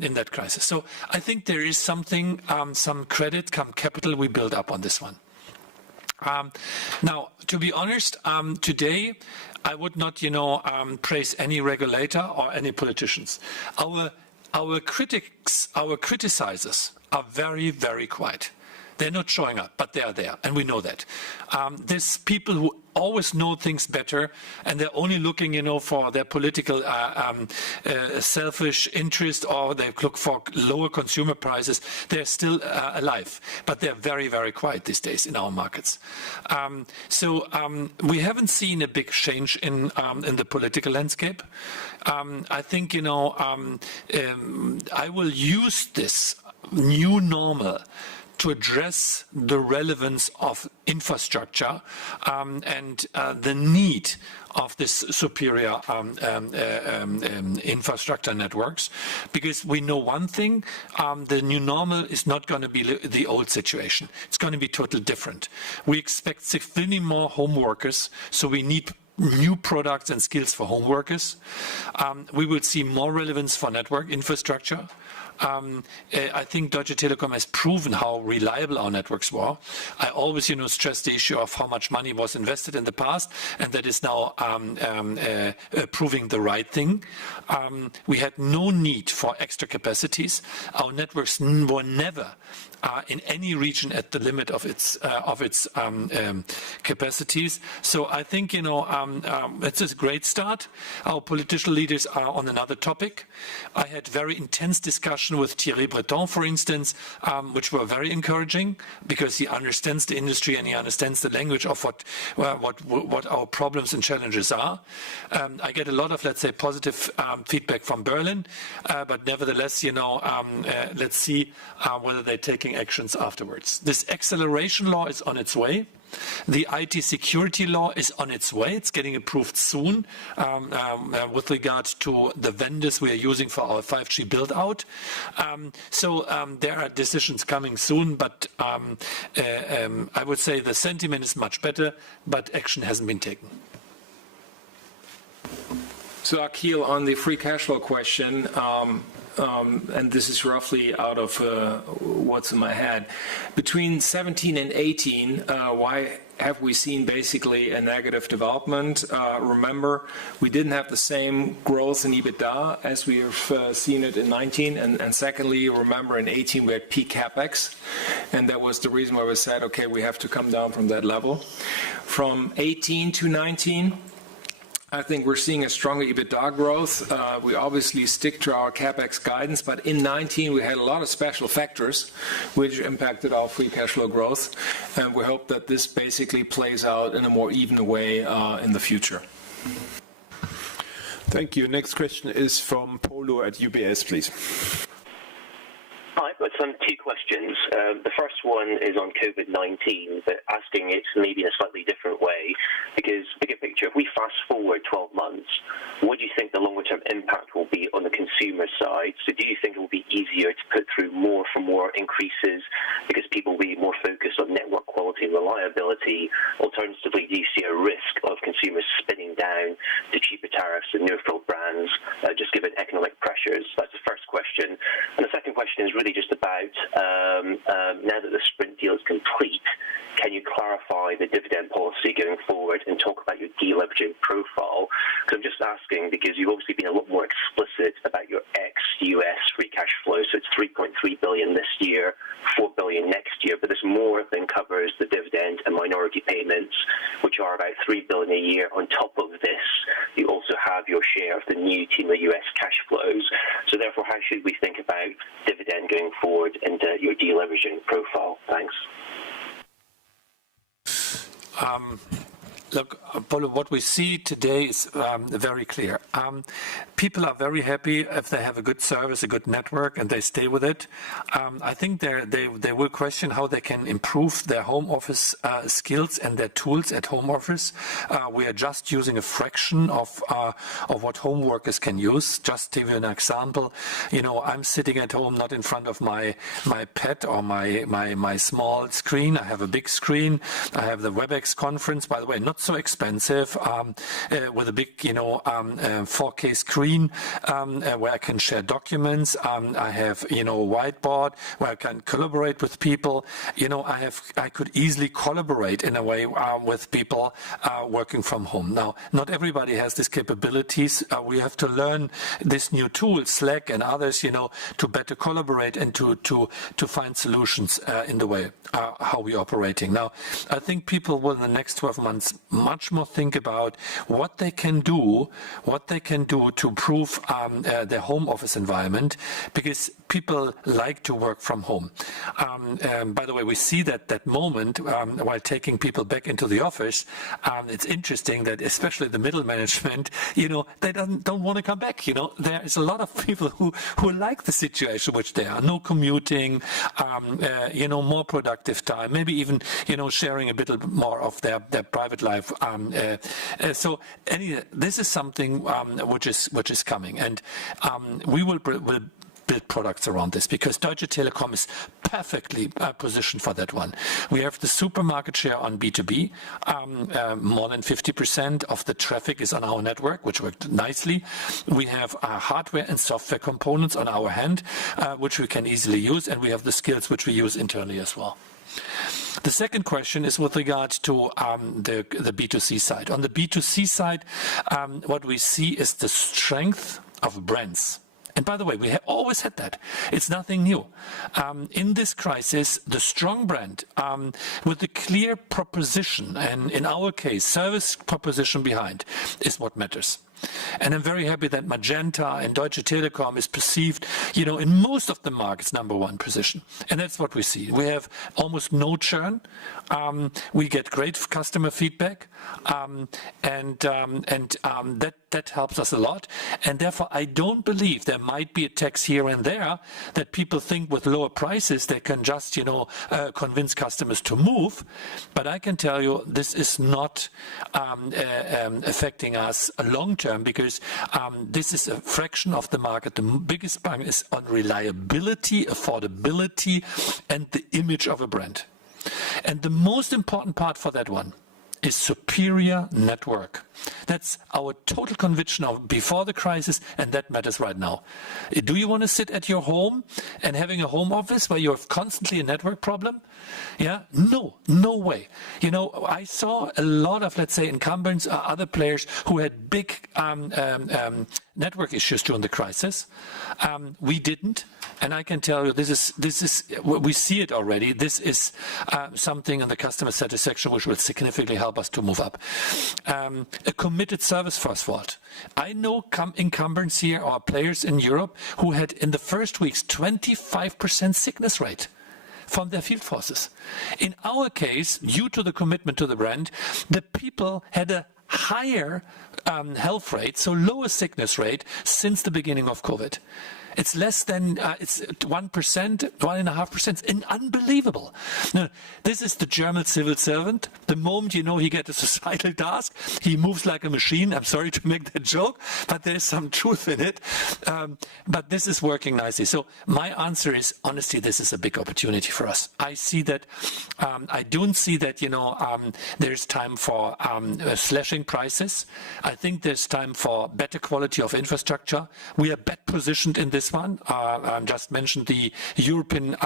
in that crisis. So I think there is something, some credit, capital we build up on this one. Now, to be honest, today I would not, praise any regulator or any politicians. Our critics, our criticizers are very, very quiet. They're not showing up, but they are there, and we know that. There's people who always know things better, and they're only looking, for their political selfish interest, or they look for lower consumer prices. They're still alive, but they're very, very quiet these days in our markets. So we haven't seen a big change in the political landscape. I think, I will use this new normal to address the relevance of infrastructure and the need of this superior infrastructure networks, because we know one thing, the new normal is not going to be the old situation. It's going to be totally different. We expect significantly more home workers, so we need new products and skills for home workers. We will see more relevance for network infrastructure. I think Deutsche Telekom has proven how reliable our networks were. I always, stress the issue of how much money was invested in the past, and that is now proving the right thing. We had no need for extra capacities. Our networks were never in any region at the limit of its capacities. So I think it's a great start. Our political leaders are on another topic. I had very intense discussion with Thierry Breton, for instance, which were very encouraging, because he understands the industry and he understands the language of what our problems and challenges are. I get a lot of, let's say, positive feedback from Berlin, but nevertheless, let's see whether they're taking actions afterwards. This acceleration law is on its way. The IT security law is on its way. It's getting approved soon with regard to the vendors we are using for our 5G build-out. So there are decisions coming soon, but I would say the sentiment is much better, but action hasn't been taken. So Akhil, on the free cash flow question, and this is roughly out of what's in my head, between 17 and 18, why have we seen basically a negative development? Remember, we didn't have the same growth in EBITDA as we have seen it in 19. And secondly, remember in 18 we had peak CapEx. And that was the reason why we said, okay, we have to come down from that level. From 18 to 19, I think we're seeing a stronger EBITDA growth. We obviously stick to our CapEx guidance, but in 19 we had a lot of special factors which impacted our free cash flow growth, and we hope that this basically plays out in a more even way in the future. Thank you. Next question is from Polo at UBS, please. Hi, I've got two questions. The first one is on COVID-19, but asking it maybe in a slightly different way, because bigger picture, if we fast forward 12 months, what do you think the longer-term impact will be on the consumer side? So do you think it will be easier to put through more for more increases because people will be more focused on network quality and reliability? Alternatively, do you see a risk of consumers spinning down to cheaper tariffs and no-frill brands, just given economic pressures? That's the first question. And the second question is really just about, now that the Sprint deal is complete, can you clarify the dividend policy going forward and talk about your deleveraging profile? Because I'm just asking because you've obviously been a lot more explicit about your ex-US free cash flow. So it's 3.3 billion this year, 4 billion next year, but there's more than covers the dividend and minority payments, which are about 3 billion a year. On top of this, you also have your share of the new T-Mobile US cash flows. So therefore, how should we think about dividend going forward and your deleveraging profile? Thanks. Look, Polo, what we see today is very clear. People are very happy if they have a good service, a good network, and they stay with it. I think they will question how they can improve their home office skills and their tools at home office. We are just using a fraction of what home workers can use. Just to give you an example, I'm sitting at home, not in front of my pad or my small screen. I have a big screen. I have the WebEx conference, by the way, not so expensive, with a big 4K screen where I can share documents. I have a whiteboard where I can collaborate with people. I could easily collaborate in a way with people working from home. Now, not everybody has these capabilities. We have to learn this new tool, Slack and others, to better collaborate and to find solutions in the way how we're operating. Now, I think people will in the next 12 months much more think about what they can do to improve their home office environment, because people like to work from home. By the way, we see that moment while taking people back into the office. It's interesting that especially the middle management, they don't want to come back. There is a lot of people who like the situation which they are. No commuting, more productive time, maybe even, sharing a bit more of their private life. So this is something which is coming, and we will build products around this, because Deutsche Telekom is perfectly positioned for that one. We have the supermarket share on B2B. More than 50% of the traffic is on our network, which worked nicely. We have hardware and software components on our hand, which we can easily use, and we have the skills which we use internally as well. The second question is with regard to the B2C side. On the B2C side, what we see is the strength of brands. And by the way, we have always had that. It's nothing new. In this crisis, the strong brand with a clear proposition, and in our case, service proposition behind, is what matters. And I'm very happy that Magenta and Deutsche Telekom is perceived, in most of the markets, number one position. And that's what we see. We have almost no churn. We get great customer feedback, and that helps us a lot. And therefore, I don't believe there might be attacks here and there that people think with lower prices they can just, convince customers to move. But I can tell you this is not affecting us long term, because this is a fraction of the market. The biggest part is on reliability, affordability, and the image of a brand. And the most important part for that one is superior network. That's our total conviction of before the crisis, and that matters right now. Do you want to sit at your home and having a home office where you have constantly a network problem? Yeah, no way. You know, I saw a lot of, let's say, incumbents, other players who had big network issues during the crisis. We didn't, and I can tell you this is we see it already. This is something in the customer satisfaction which will significantly help us to move up. A committed service force vault. I know incumbents here or players in Europe who had in the first weeks 25% sickness rate from their field forces. In our case, due to the commitment to the brand, the people had a higher health rate, so lower sickness rate since the beginning of COVID. It's less than, it's 1%, 1.5%. It's unbelievable. Now, this is the German civil servant. The moment, you know, he gets a societal task, he moves like a machine. I'm sorry to make that joke, but there's some truth in it. But this is working nicely. So my answer is, honestly, this is a big opportunity for us. I see that, I don't see that, you know, there's time for slashing prices. I think there's time for better quality of infrastructure. We are better positioned in this one. I just mentioned the European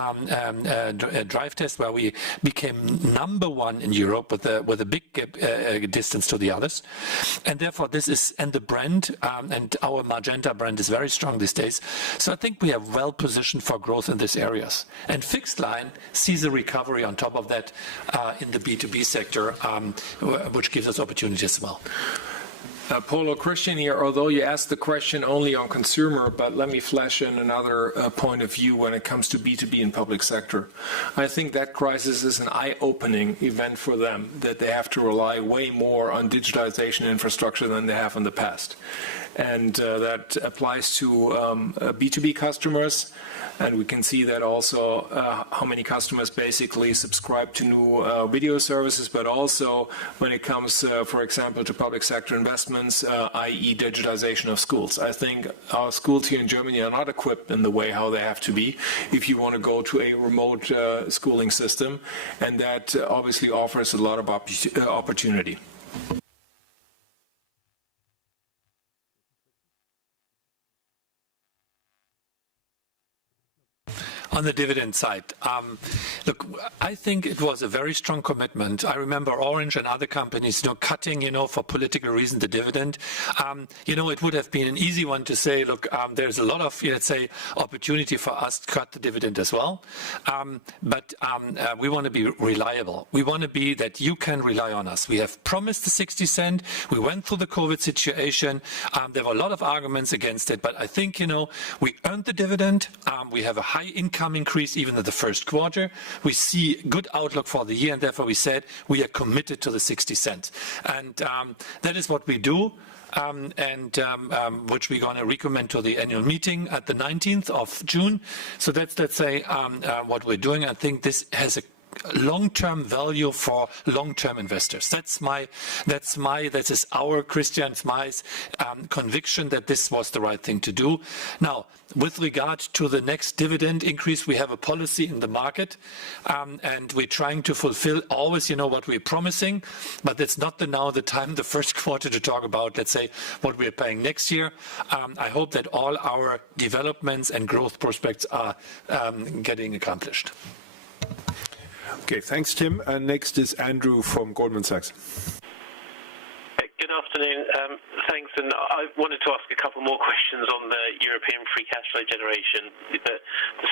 drive test where we became #1 in Europe with a big distance to the others. And therefore this is, and the brand and our Magenta brand is very strong these days. So I think we are well positioned for growth in these areas. And fixed line sees a recovery on top of that in the B2B sector, which gives us opportunity as well. Polo, Christian here, although you asked the question only on consumer, but let me flash in another point of view when it comes to B2B and public sector. I think that crisis is an eye-opening event for them, that they have to rely way more on digitization infrastructure than they have in the past. And that applies to B2B customers, and we can see that also how many customers basically subscribe to new video services, but also when it comes, for example, to public sector investments, i.e. digitization of schools. I think our schools here in Germany are not equipped in the way how they have to be if you want to go to a remote schooling system, and that obviously offers a lot of opportunity. On the dividend side, look, I think it was a very strong commitment. I remember Orange and other companies, you know, cutting, you know, for political reasons, the dividend. You know, it would have been an easy one to say, look, there's a lot of, let's say, opportunity for us to cut the dividend as well. But we want to be reliable. We want to be that you can rely on us. We have promised the 60 cent. We went through the COVID situation. There were a lot of arguments against it, but I think, you know, we earned the dividend. We have a high income increase even in the first quarter. We see good outlook for the year, and therefore we said we are committed to the 60 cents. And that is what we do, which we're going to recommend to the annual meeting at the 19th of June. So that's, let's say, what we're doing. I think this has a long-term value for long-term investors. That is our Christian's my conviction that this was the right thing to do. Now, with regard to the next dividend increase, we have a policy in the market, and we're trying to fulfill always, you know, what we're promising, but it's not now the time, the first quarter, to talk about, let's say, what we're paying next year. I hope that all our developments and growth prospects are getting accomplished. Okay, thanks, Tim. Next is Andrew from Goldman Sachs. Good afternoon. Thanks. And I wanted to ask a couple more questions on the European free cash flow generation. The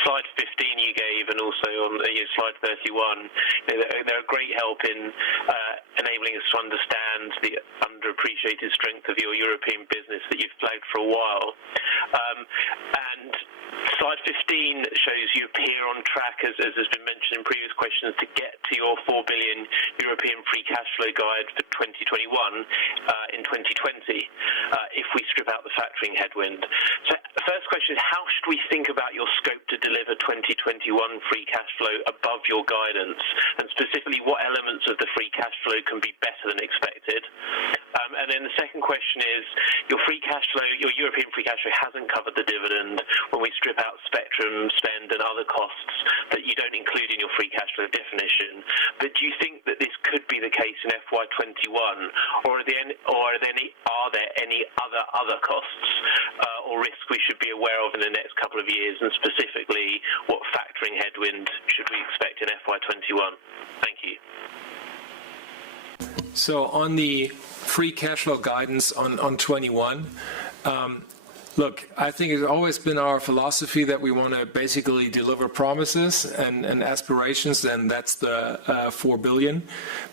slide 15 you gave, and also on slide 31, they're a great help in enabling us to understand the underappreciated strength of your European business that you've flagged for a while. And slide 15 shows you appear on track, as has been mentioned in previous questions, to get to your 4 billion European free cash flow guide for 2021 in 2020, if we strip out the factoring headwind. So the first question is, how should we think about your scope to deliver 2021 free cash flow above your guidance? And specifically, what elements of the free cash flow can be better than expected? And then the second question is, your free cash flow, your European free cash flow hasn't covered the dividend when we strip out spectrum spend and other costs that you don't include in your free cash flow definition. But do you think that this could be the case in FY21, or are there any other costs or risks we should be aware of in the next couple of years, and specifically what factoring headwind should we expect in FY21? Thank you. So on the free cash flow guidance on 21, look, I think it's always been our philosophy that we want to basically deliver promises and aspirations, and that's the 4 billion.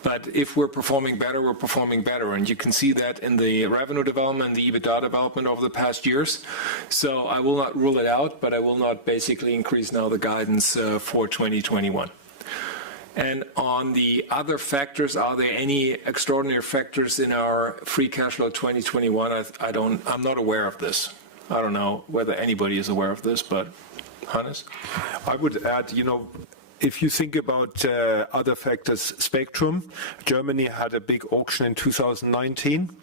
But if we're performing better, we're performing better. And you can see that in the revenue development, the EBITDA development over the past years. So I will not rule it out, but I will not basically increase now the guidance for 2021. And on the other factors, are there any extraordinary factors in our free cash flow 2021? I'm not aware of this. I don't know whether anybody is aware of this, but Hannes? I would add, if you think about other factors, spectrum, Germany had a big auction in 2019.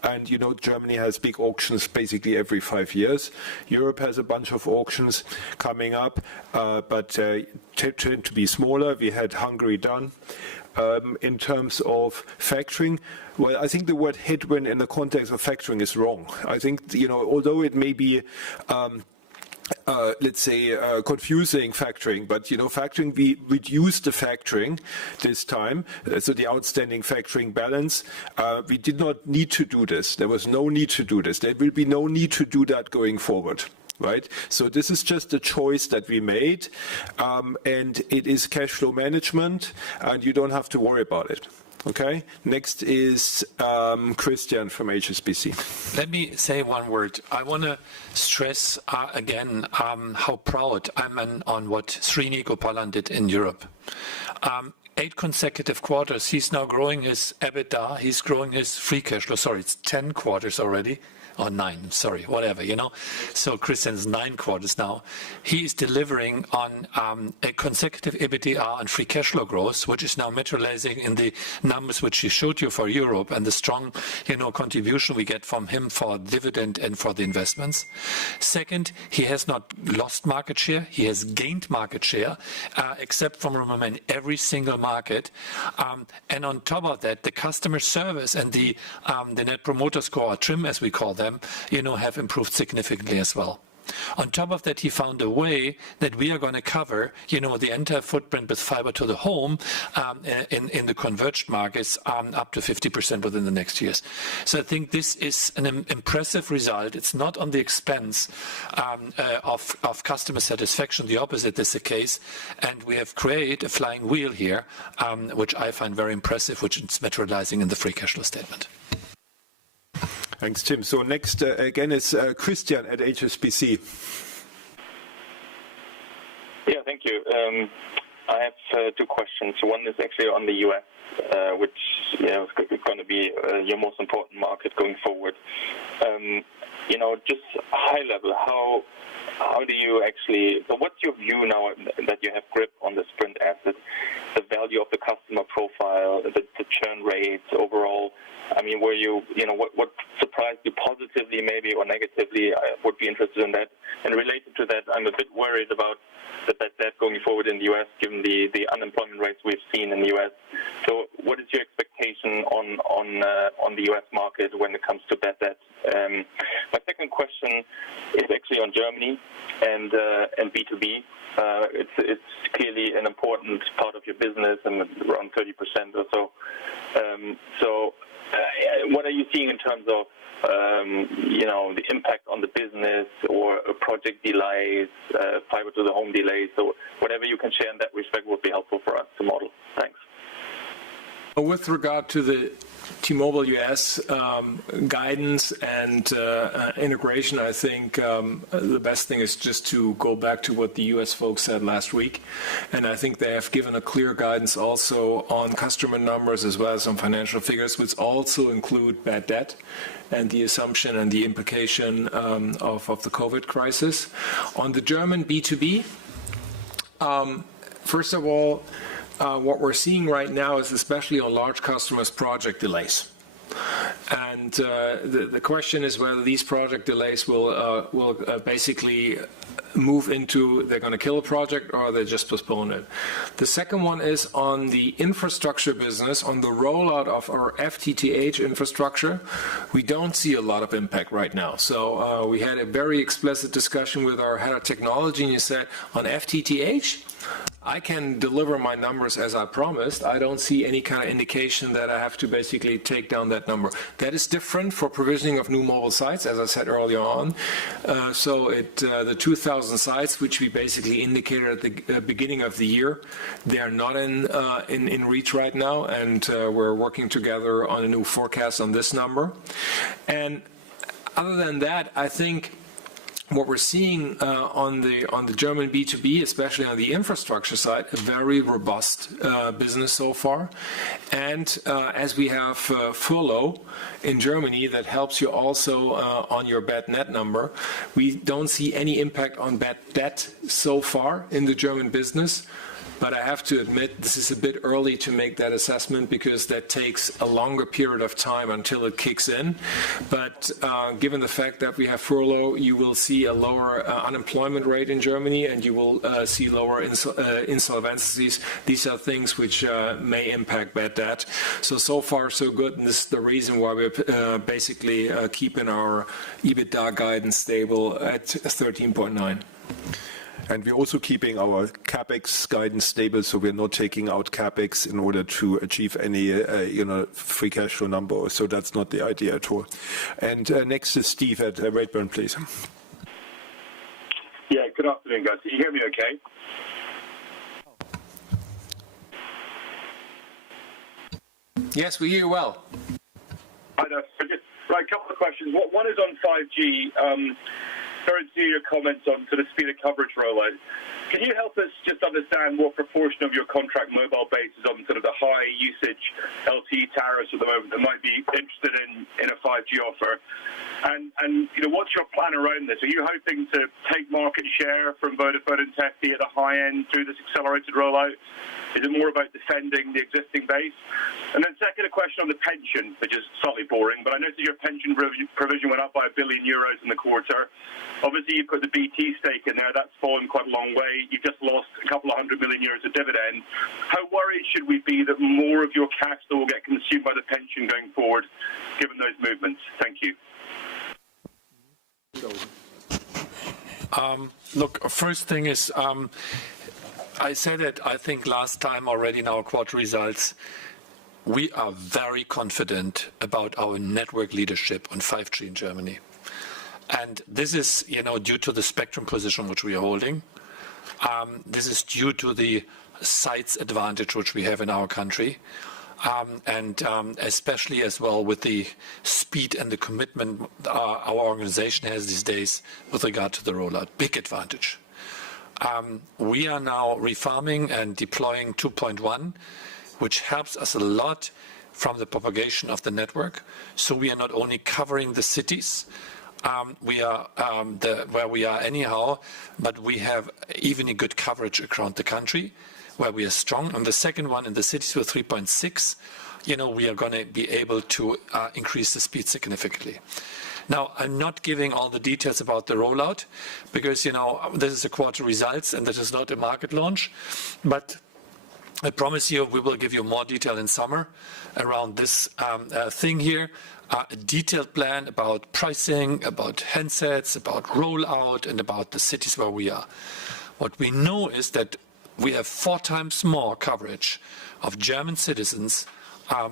And Germany has big auctions basically every 5 years. Europe has a bunch of auctions coming up, but tend to be smaller. We had Hungary done. In terms of factoring, well, I think the word headwind in the context of factoring is wrong. I think, although it may be let's say, confusing factoring. But, factoring, we reduced the factoring this time. So the outstanding factoring balance, we did not need to do this. There was no need to do this. There will be no need to do that going forward. Right? So this is just a choice that we made, and it is cash flow management, and you don't have to worry about it. Okay. Next is Christian from HSBC. Let me say one word. I want to stress again how proud I'm on what Srini Gopalan did in Europe. 8 consecutive quarters. He's now growing his EBITDA. He's growing his free cash flow. Sorry, it's 10 quarters already. Or 9, sorry, whatever, So Christian's 9 quarters now. He is delivering on a consecutive EBITDA and free cash flow growth, which is now materializing in the numbers which he showed you for Europe and the strong, contribution we get from him for dividend and for the investments. Second, he has not lost market share. He has gained market share, except from remember in every single market. And on top of that, the customer service and the Net Promoter Score, or TRIM as we call them, have improved significantly as well. On top of that, he found a way that we are going to cover, the entire footprint with fiber to the home in the converged markets up to 50% within the next years. So I think this is an impressive result. It's not on the expense of customer satisfaction. The opposite is the case. And we have created a flying wheel here, which I find very impressive, which is materializing in the free cash flow statement. Thanks, Tim. So next, again, is Christian at HSBC. Yeah, thank you. I have 2 questions. One is actually on the U.S., which is going to be your most important market going forward. Just high level, how do you actually, so what's your view now that you have grip on the Sprint asset, the value of the customer profile, the churn rates overall? I mean, were you, what surprised you positively maybe or negatively? I would be interested in that. And related to that, I'm a bit worried about the bad debt going forward in the U.S., given the unemployment rates we've seen in the U.S. So what is your expectation on the U.S. market when it comes to bad debt? My second question is actually on Germany and B2B. It's clearly an important part of your business, and around 30% or so. What are you seeing in terms of the impact on the business or project delays, fiber to the home delays? So whatever you can share in that respect would be helpful for us to model. Thanks. With regard to the T-Mobile US guidance and integration, I think the best thing is just to go back to what the US folks said last week. And I think they have given a clear guidance also on customer numbers as well as on financial figures, which also include bad debt and the assumption and the implication of the COVID crisis. On the German B2B, first of all, what we're seeing right now is, especially on large customers, project delays. And And the question is whether these project delays will basically move into they're going to kill a project or they just postpone it. The second one is on the infrastructure business, on the rollout of our FTTH infrastructure. We don't see a lot of impact right now. So we had a very explicit discussion with our head of technology, and he said, on FTTH, I can deliver my numbers as I promised. I don't see any kind of indication that I have to basically take down that number. That is different for provisioning of new mobile sites, as I said earlier on. The 2,000 sites, which we basically indicated at the beginning of the year, they are not in reach right now, and we're working together on a new forecast on this number. And other than that, I think what we're seeing on the German B2B, especially on the infrastructure side, a very robust business so far. And as we have furlough in Germany, that helps you also on your bad net number. We don't see any impact on bad debt so far in the German business. But I have to admit, this is a bit early to make that assessment because that takes a longer period of time until it kicks in. But given the fact that we have furlough, you will see a lower unemployment rate in Germany, and you will see lower insolvencies. These are things which may impact bad debt. So far, so good. And this is the reason why we're basically keeping our EBITDA guidance stable at 13.9. And we're also keeping our CapEx guidance stable, so we're not taking out CapEx in order to achieve any, free cash flow number. So that's not the idea at all. And next is Steve at Redburn, please. Yeah, good afternoon, guys. Can you hear me okay? Yes, we hear you well. Right, a couple of questions. One is on 5G. Sorry to hear your comments on sort of speed of coverage rollout. Can you help us just understand what proportion of your contract mobile base is on sort of the high usage LTE tariffs at the moment that might be interested in a 5G offer? And what's your plan around this? Are you hoping to take market share from Vodafone and Telefónica at the high end through this accelerated rollout? Is it more about defending the existing base? And then second, a question on the pension, which is slightly boring, but I noticed your pension provision went up by €1 billion in the quarter. Obviously, you put the BT stake in there. That's fallen quite a long way. You've just lost a couple of €100 million of dividend. How worried should we be that more of your cash will get consumed by the pension going forward, given those movements? Thank you. Look, first thing is, I said it, I think, last time already in our quarter results. We are very confident about our network leadership on 5G in Germany. And this is, due to the spectrum position which we are holding. This is due to the sites advantage which we have in our country. And especially as well with the speed and the commitment our organization has these days with regard to the rollout. Big advantage. We are now refarming and deploying 2.1, which helps us a lot from the propagation of the network. So we are not only covering the cities, we are where we are anyhow, but we have even a good coverage around the country where we are strong. And the second one in the cities with 3.6, we are going to be able to increase the speed significantly. Now, I'm not giving all the details about the rollout because, this is a quarter results and this is not a market launch. But I promise you we will give you more detail in summer around this thing here. A detailed plan about pricing, about handsets, about rollout, and about the cities where we are. What we know is that we have 4 times more coverage of German citizens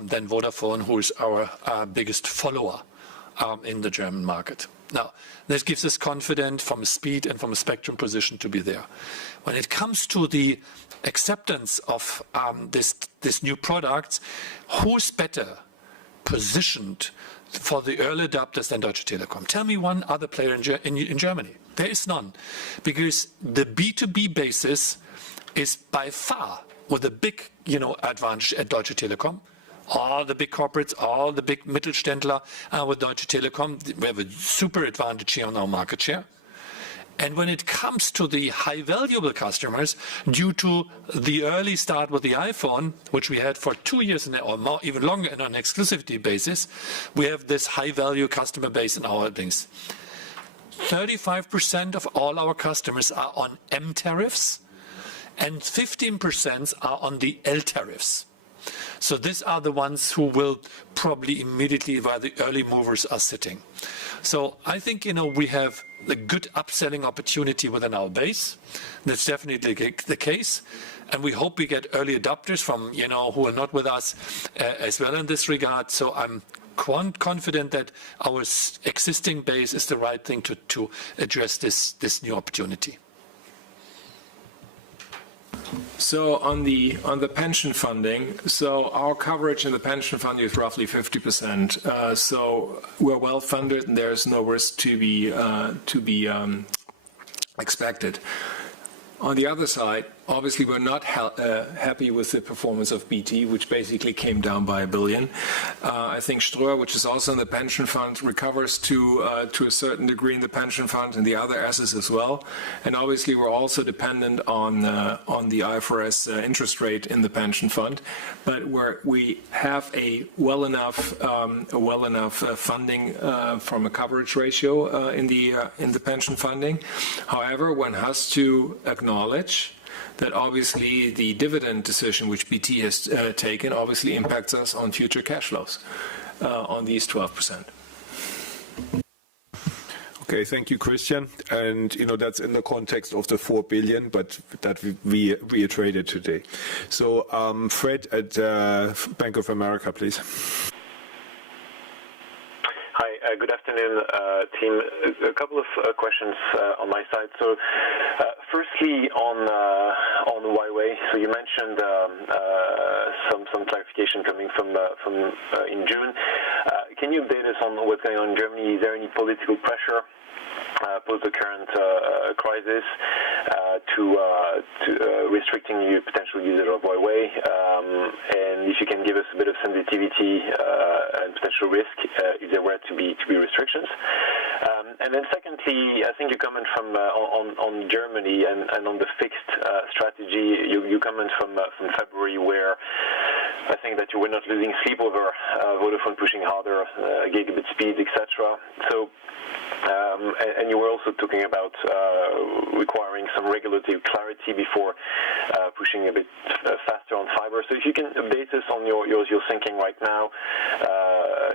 than Vodafone, who is our biggest follower in the German market. Now, this gives us confidence from a speed and from a spectrum position to be there. When it comes to the acceptance of this new product, who's better positioned for the early adopters than Deutsche Telekom? Tell me one other player in Germany. There is none. Because the B2B basis is by far with a big advantage at Deutsche Telekom. All the big corporates, all the big Mittelständler with Deutsche Telekom. We have a super advantage here on our market share. And when it comes to the high valuable customers, due to the early start with the iPhone, which we had for 2 years or more, even longer on an exclusivity basis, we have this high value customer base in our things. 35% of all our customers are on M tariffs and 15% are on the L tariffs. So these are the ones who will probably immediately, where the early movers are sitting. So I think, we have a good upselling opportunity within our base. That's definitely the case. And we hope we get early adopters from, who are not with us as well in this regard. So I'm confident that our existing base is the right thing to address this new opportunity. So on the pension funding, so our coverage in the pension fund is roughly 50%. So we're well funded, and there's no risk to be expected. On the other side, obviously, we're not happy with the performance of BT, which basically came down by 1 billion. I think Ströer, which is also in the pension fund, recovers to a certain degree in the pension fund and the other assets as well. And obviously, we're also dependent on the IFRS interest rate in the pension fund. But we have a well enough funding from a coverage ratio in the pension funding. However, one has to acknowledge that obviously the dividend decision which BT has taken obviously impacts us on future cash flows on these 12%. Okay, thank you, Christian. And, that's in the context of the 4 billion, but that we reiterated today. So, Fred at Bank of America, please. Hi, good afternoon, team. A couple of questions on my side. So, firstly, on Huawei. So you mentioned some clarification coming from in June. Can you update us on what's going on in Germany? Is there any political pressure post the current crisis to restricting your potential user of Huawei? And if you can give us a bit of sensitivity and potential risk, if there were to be restrictions. And then secondly, I think you comment on Germany and on the fixed strategy. You comment from February where I think that you were not losing sleep over Vodafone pushing harder, gigabit speed, etc. So, and you were also talking about requiring some regulatory clarity before pushing a bit faster on fiber. So if you can update us on your thinking right now.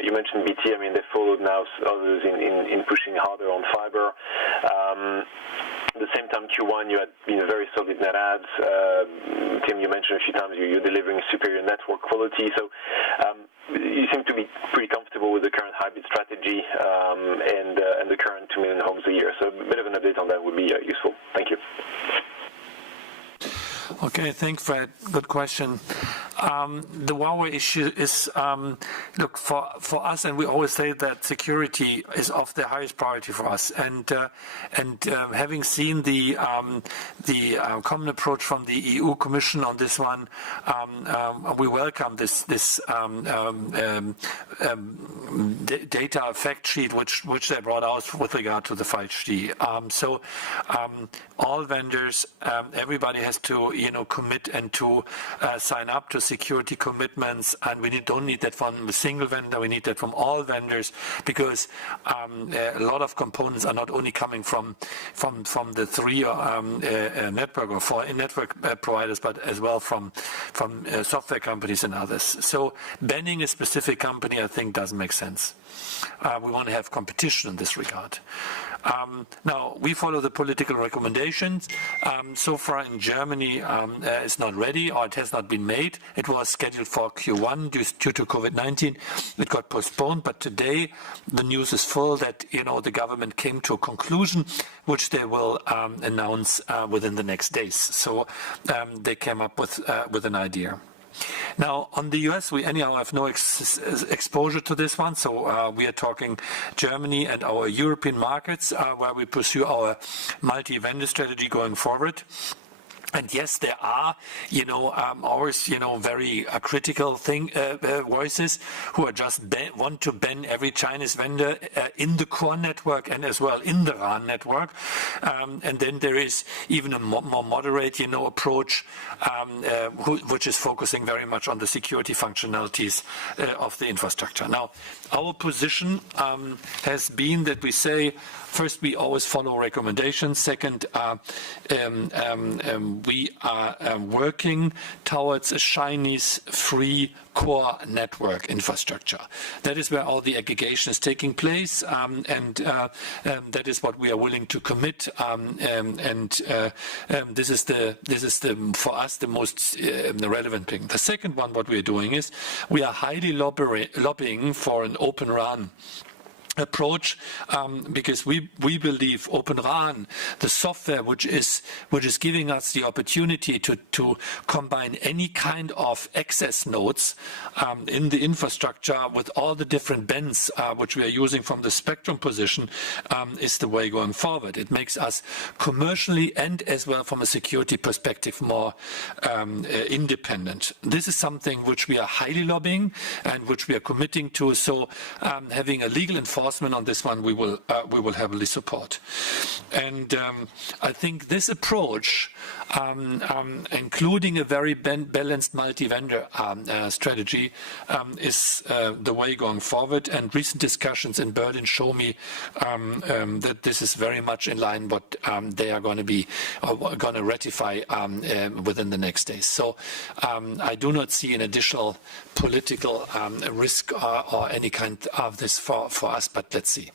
You mentioned BT. I mean, they followed now others in pushing harder on fiber. At the same time, Q1, you had been very solid net adds. Tim, you mentioned a few times you're delivering superior network quality. So you seem to be pretty comfortable with the current hybrid strategy and the current 2 million homes a year. So a bit of an update on that would be useful. Thank you. Okay, thanks, Fred. Good question. The Huawei issue is, look, for us, and we always say that security is of the highest priority for us. And having seen the common approach from the EU Commission on this one, we welcome this data fact sheet which they brought out with regard to the 5G. So all vendors, everybody has to commit and to sign up to security commitments, and we don't need that from a single vendor. We need that from all vendors because a lot of components are not only coming from the three network or four network providers, but as well from software companies and others. So banning a specific company, I think, doesn't make sense. We want to have competition in this regard. Now, we follow the political recommendations. So far in Germany, it's not ready, or it has not been made. It was scheduled for Q1 due to COVID-19. It got postponed, but today the news is full that the government came to a conclusion, which they will announce within the next days. So they came up with an idea. Now, on the US, we anyhow have no exposure to this one, so we are talking Germany and our European markets where we pursue our multi-vendor strategy going forward. And yes, there are, always, very critical voices who are just want to ban every Chinese vendor in the core network and as well in the RAN network. And then there is even a more moderate, approach, which is focusing very much on the security functionalities of the infrastructure. Now, our position has been that we say, first, we always follow recommendations. Second, we are working towards a Chinese-free core network infrastructure. That is where all the aggregation is taking place, and that is what we are willing to commit. This is the for us the most relevant thing. The second one, what we are doing is we are highly lobbying for an open RAN approach, because we believe Open RAN, the software which is giving us the opportunity to combine any kind of access nodes in the infrastructure with all the different bands which we are using from the spectrum position, is the way going forward. It makes us commercially and as well from a security perspective more independent. This is something which we are highly lobbying and which we are committing to. So having a legal enforcement on this one, we will heavily support. And I think this approach, including a very balanced multi-vendor strategy, is the way going forward. And recent discussions in Berlin show me that this is very much in line what they are going to ratify within the next days. So I do not see an additional political risk or any kind of this for us, but let's see.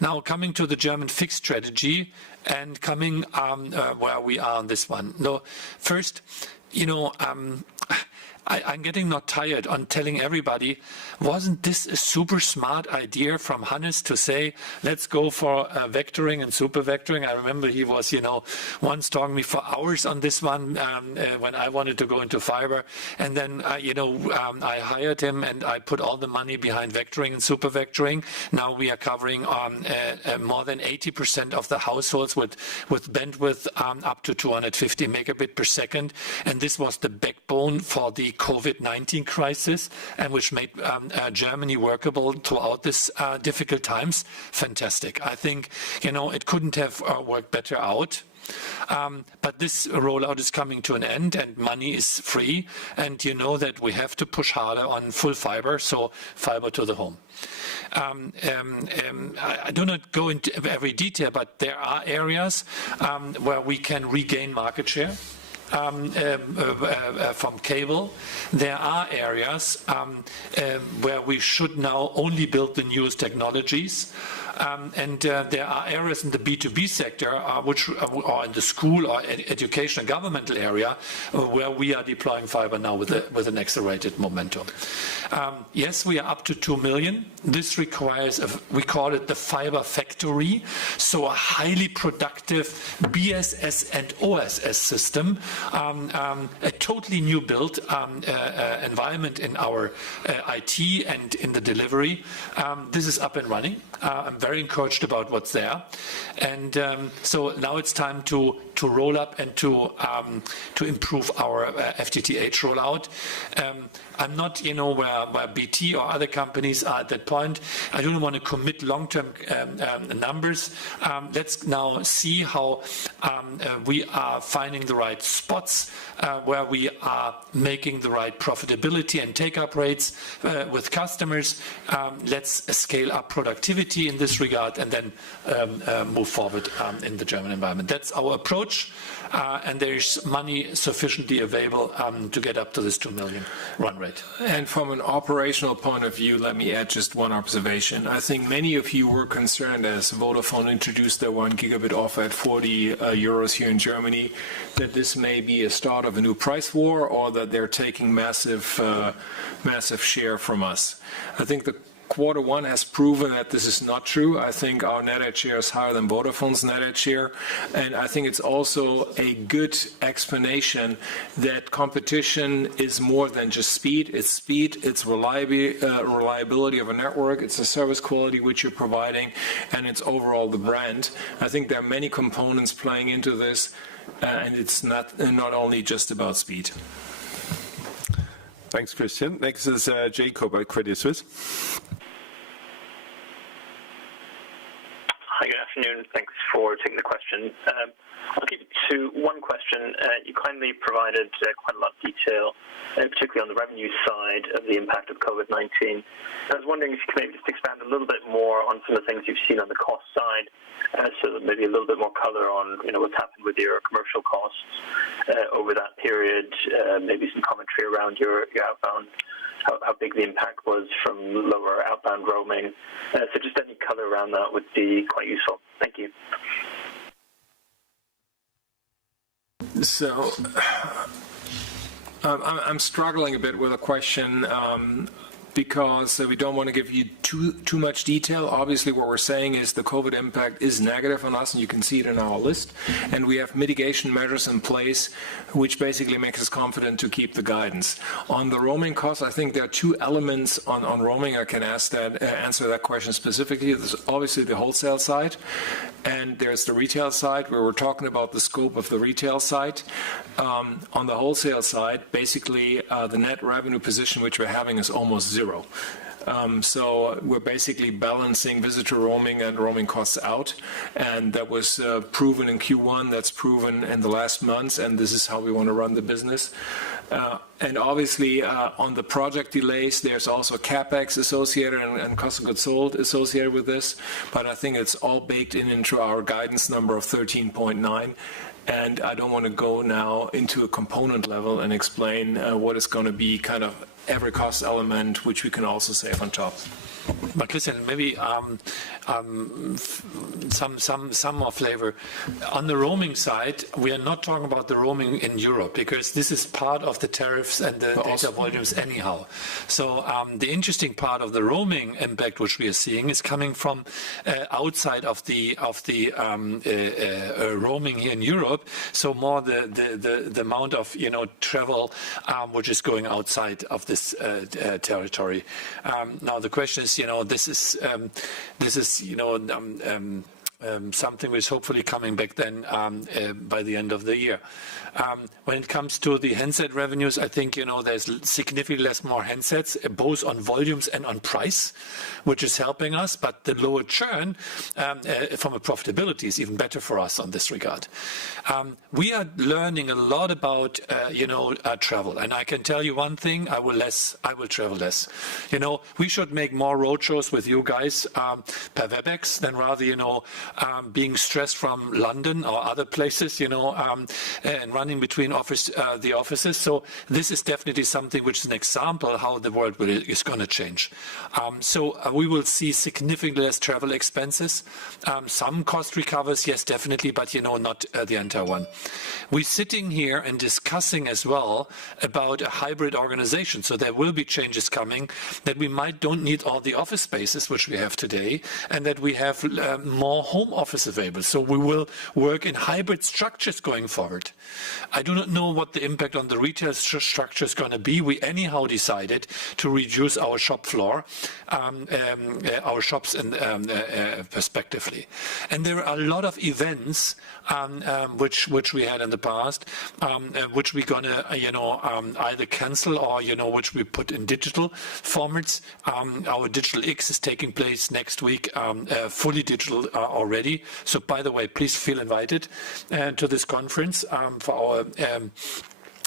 Now, coming to the German fixed strategy and coming where we are on this one. No, first, I'm getting not tired on telling everybody, wasn't this a super smart idea from Hannes to say, let's go for vectoring and super vectoring? I remember he was, once talking me for hours on this one when I wanted to go into fiber. And then, I hired him and I put all the money behind vectoring and super vectoring. Now we are covering more than 80% of the households with bandwidth up to 250 megabit per second. And this was the backbone for the COVID-19 crisis, and which made Germany workable throughout this difficult times. Fantastic. I think, it couldn't have worked better out. But this rollout is coming to an end and money is free. And you know that we have to push harder on full fiber, so fiber to the home. I do not go into every detail, but there are areas where we can regain market share. From cable. There are areas where we should now only build the newest technologies. And there are areas in the B2B sector, which are in the school or education and governmental area, where we are deploying fiber now with an accelerated momentum. Yes, we are up to 2 million. This requires, we call it the fiber factory, so a highly productive BSS and OSS system, a totally new built environment in our IT and in the delivery. This is up and running. I'm very encouraged about what's there. And so now it's time to roll up and to improve our FTTH rollout. I'm not, where BT or other companies are at that point. I don't want to commit long-term numbers. Let's now see how we are finding the right spots where we are making the right profitability and take-up rates with customers. Let's scale up productivity in this regard and then move forward in the German environment. That's our approach. And there's money sufficiently available to get up to this 2 million run rate. And from an operational point of view, let me add just one observation. I think many of you were concerned as Vodafone introduced their 1 gigabit offer at 40 euros here in Germany, that this may be a start of a new price war or that they're taking massive share from us. I think the quarter one has proven that this is not true. I think our net add share is higher than Vodafone's net add share. And I think it's also a good explanation that competition is more than just speed. It's reliability of a network, it's the service quality which you're providing, and it's overall the brand. I think there are many components playing into this, and it's not only just about speed. Thanks, Christian. Next is Jacob at Credit Suisse. Hi, good afternoon. Thanks for taking the question. I'll keep it to one question. You kindly provided quite a lot of detail, particularly on the revenue side of the impact of COVID-19. I was wondering if you could maybe just expand a little bit more on some of the things you've seen on the cost side, so maybe a little bit more color on what's happened with your commercial costs over that period, maybe some commentary around your outbound, how big the impact was from lower outbound roaming. So just any color around that would be quite useful. Thank you. So I'm struggling a bit with a question because we don't want to give you too much detail. Obviously, what we're saying is the COVID impact is negative on us, and you can see it in our list. And we have mitigation measures in place, which basically makes us confident to keep the guidance. On the roaming costs, I think there are two elements on roaming. I can answer that question specifically. There's obviously the wholesale side, and there's the retail side, where we're talking about the scope of the retail side. On the wholesale side, basically the net revenue position which we're having is almost zero. So we're basically balancing visitor roaming and roaming costs out, and that was proven in Q1, that's proven in the last months, and this is how we want to run the business. And obviously on the project delays, there's also CapEx associated and cost of goods sold associated with this, but I think it's all baked into our guidance number of 13.9. And I don't want to go now into a component level and explain what is going to be kind of every cost element, which we can also save on top. But listen, maybe some more flavor. On the roaming side, we are not talking about the roaming in Europe, because this is part of the tariffs and the data volumes anyhow. So the interesting part of the roaming impact which we are seeing is coming from outside of the roaming here in Europe. So more the amount of travel which is going outside of this territory. Now the question is, this is something which is hopefully coming back then by the end of the year. When it comes to the handset revenues, I think there's significantly less more handsets, both on volumes and on price, which is helping us. But the lower churn from a profitability is even better for us on this regard. We are learning a lot about travel, and I can tell you one thing: I will travel less. We should make more roadshows with you guys per WebEx than rather being stressed from London or other places, and running between the offices. So this is definitely something which is an example how the world is going to change. So we will see significantly less travel expenses. Some cost recovers, yes, definitely, but not the entire one. We're sitting here and discussing as well about a hybrid organization. So there will be changes coming, that we don't need all the office spaces which we have today, and that we have more home office available. So we will work in hybrid structures going forward. I do not know what the impact on the retail structure is going to be. We anyhow decided to reduce our shop floor, our shops perspectively. And there are a lot of events which we had in the past, which we're going to either cancel or which we put in digital formats. Our Digital X is taking place next week, fully digital already. So by the way, please feel invited to this conference for our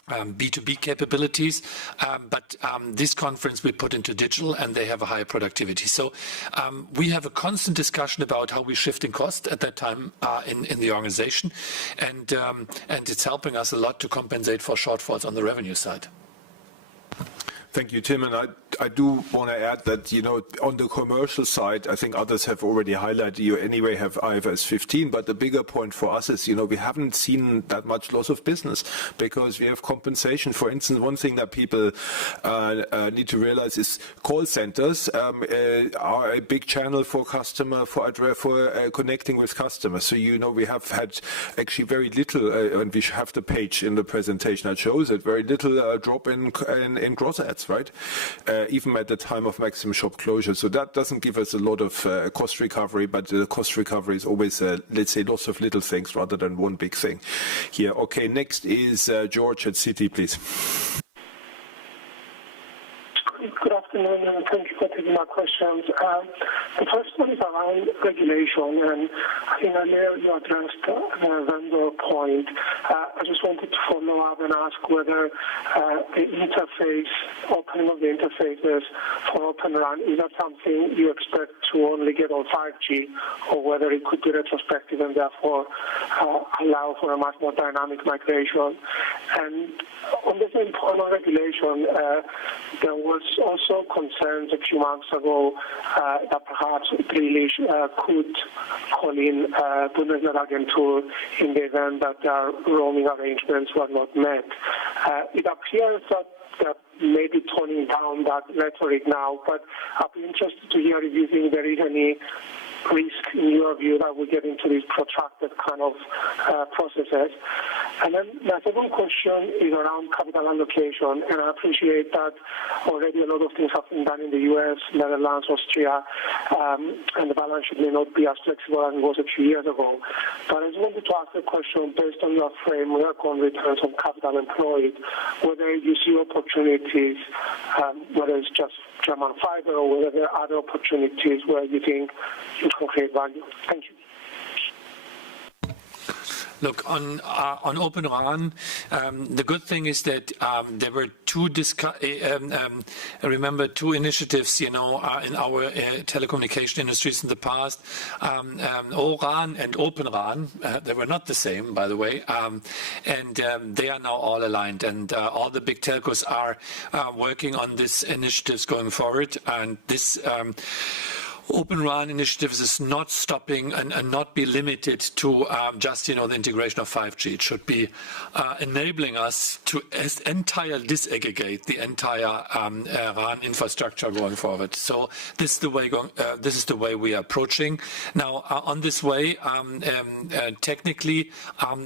B2B capabilities, but this conference we put into digital, and they have a higher productivity. So we have a constant discussion about how we're shifting cost at that time in the organization, and it's helping us a lot to compensate for shortfalls on the revenue side. Thank you, Tim. And I I do want to add that, on the commercial side, I think others have already highlighted, you anyway have IFRS 15, but the bigger point for us is, we haven't seen that much loss of business because we have compensation. For instance, one thing that people need to realize is call centers are a big channel for customer, for connecting with customers. So, we have had actually very little, and we have the page in the presentation that shows it, very little drop in gross ads, right? Even at the time of maximum shop closure. So that doesn't give us a lot of cost recovery, but the cost recovery is always, let's say, lots of little things rather than one big thing here. Okay, next is George at Citi, please. Good afternoon, and thank you for taking my questions. The first one is around regulation, and I think earlier you addressed the vendor point. I just wanted to follow up and ask whether the interface, opening of the interfaces for Open RAN, is that something you expect to only get on 5G, or whether it could be retrospective and therefore allow for a much more dynamic migration. And on the same point on regulation, there was also concerns a few months ago that perhaps Grealish could call in Bundesnetzagentur in the event that their roaming arrangements were not met. It appears that may be toning down that rhetoric now, but I'd be interested to hear if you think there is any risk in your view that we get into these protracted kind of processes. And then my second question is around capital allocation, and I appreciate that already a lot of things have been done in the US, Netherlands, Austria, and the balance sheet may not be as flexible as it was a few years ago. But I just wanted to ask a question based on your framework on returns on capital employed, whether you see opportunities, whether it's just German fiber or whether there are other opportunities where you think you can create value. Thank you. Look, on Open RAN, the good thing is that there were two initiatives, in our telecommunication industries in the past. O-RAN and Open RAN, they were not the same, by the way, and they are now all aligned, and all the big telcos are working on these initiatives going forward, and this Open RAN initiatives is not stopping and not be limited to just the integration of 5G. It should be enabling us to disaggregate the entire RAN infrastructure going forward. So this is the way this is the way we are approaching. Now on this way, technically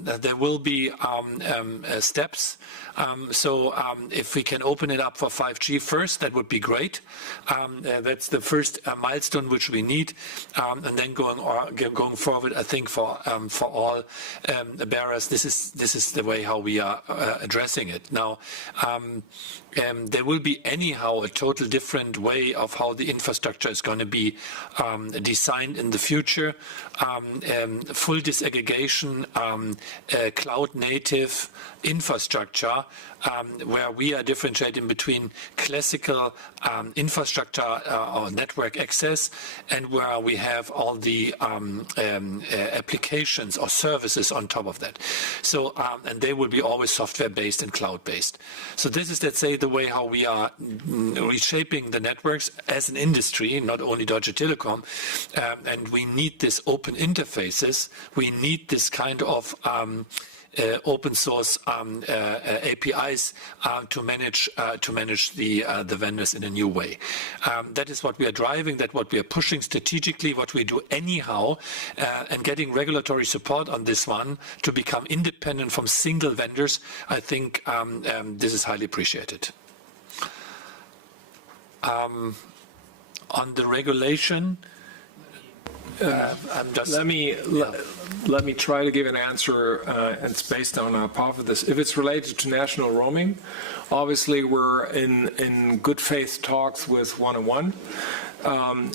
there will be steps. So if we can open it up for 5G first, that would be great. That's the first milestone which we need, and then going forward, I think for all bearers, this is the way how we are addressing it. Now, there will be anyhow a total different way of how the infrastructure is going to be designed in the future. Full disaggregation, cloud native infrastructure, where we are differentiating between classical infrastructure or network access and where we have all the applications or services on top of that. So, and they will be always software based and cloud based. So this is, let's say, the way how we are reshaping the networks as an industry, not only Deutsche Telekom, and we need this open interfaces. We need this kind of open source APIs to manage the vendors in a new way. That is what we are driving. That's what we are pushing strategically. What we do anyhow, and getting regulatory support on this one to become independent from single vendors. I think this is highly appreciated. On the regulation. Let me try to give an answer, and it's based on a part of this. If it's related to national roaming, obviously we're in good faith talks with 1&1,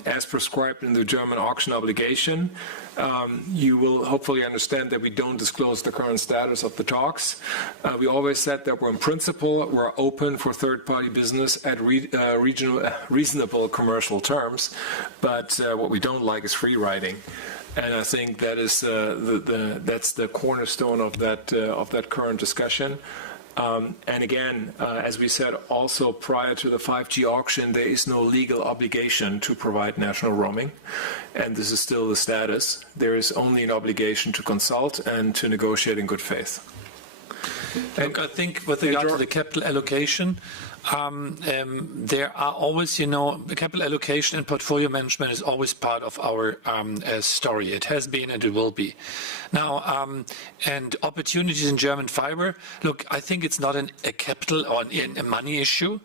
as prescribed in the German auction obligation. You will hopefully understand that we don't disclose the current status of the talks. We always said that in principle, we're open for third-party business at reasonable commercial terms, but what we don't like is free riding. And I think that is that's the cornerstone of that current discussion. And again, as we said, also prior to the 5G auction, there is no legal obligation to provide national roaming. And this is still the status. There is only an obligation to consult and to negotiate in good faith. Look, I think with regard to the capital allocation, there are always, the capital allocation and portfolio management is always part of our story. It has been and it will be. Now, and opportunities in German fiber, look, I think it's not a capital or a money issue,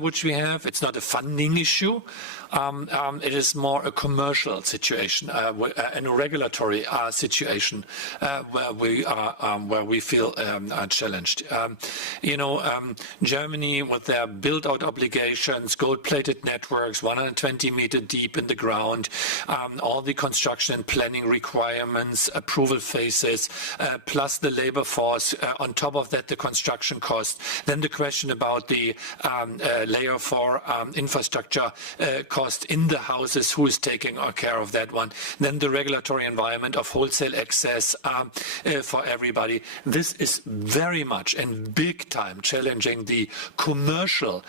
which we have. It's not a funding issue. It is more a commercial situation and a regulatory situation where we feel challenged. Germany with their build-out obligations, gold-plated networks, 120 meter deep in the ground, all the construction and planning requirements, approval phases, plus the labor force. On top of that, the construction cost. Then the question about the layer 4 infrastructure cost in the houses, who is taking care of that one. Then the regulatory environment of wholesale access for everybody. This is very much and big time challenging the commercial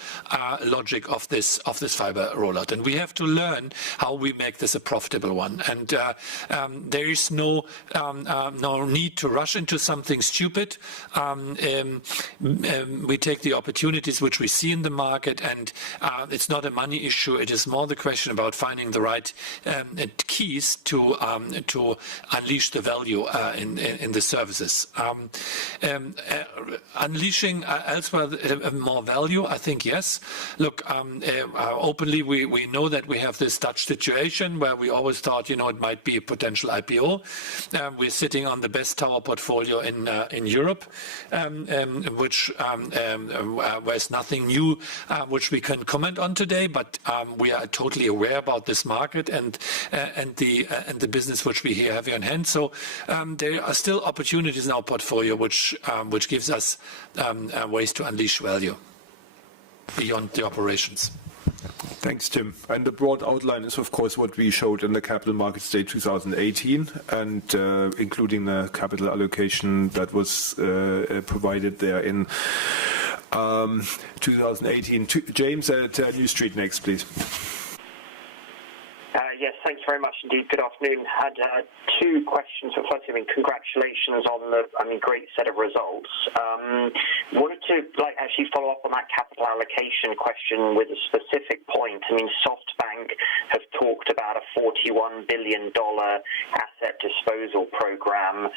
logic of this fiber rollout. And we have to learn how we make this a profitable one. And there is no need to rush into something stupid. We take the opportunities which we see in the market, and it's not a money issue. It is more the question about finding the right keys to unleash the value in the services. Unleashing elsewhere more value, I think yes. Look, openly we know that we have this Dutch situation where we always thought, it might be a potential IPO. We're sitting on the best tower portfolio in Europe, which there's nothing new which we can comment on today, but we are totally aware about this market and the business which we have here in hand. So there are still opportunities in our portfolio which gives us ways to unleash value beyond the operations. Thanks, Tim. And the broad outline is, of course, what we showed in the Capital Markets Day 2018, and including the capital allocation that was provided there in 2018. James at New Street next, please. Yes, thank you very much indeed. Good afternoon. I had two questions. So firstly, congratulations on the great set of results. Wanted to actually follow up on that capital allocation question with a specific point. SoftBank have talked about a $41 billion asset disposal program.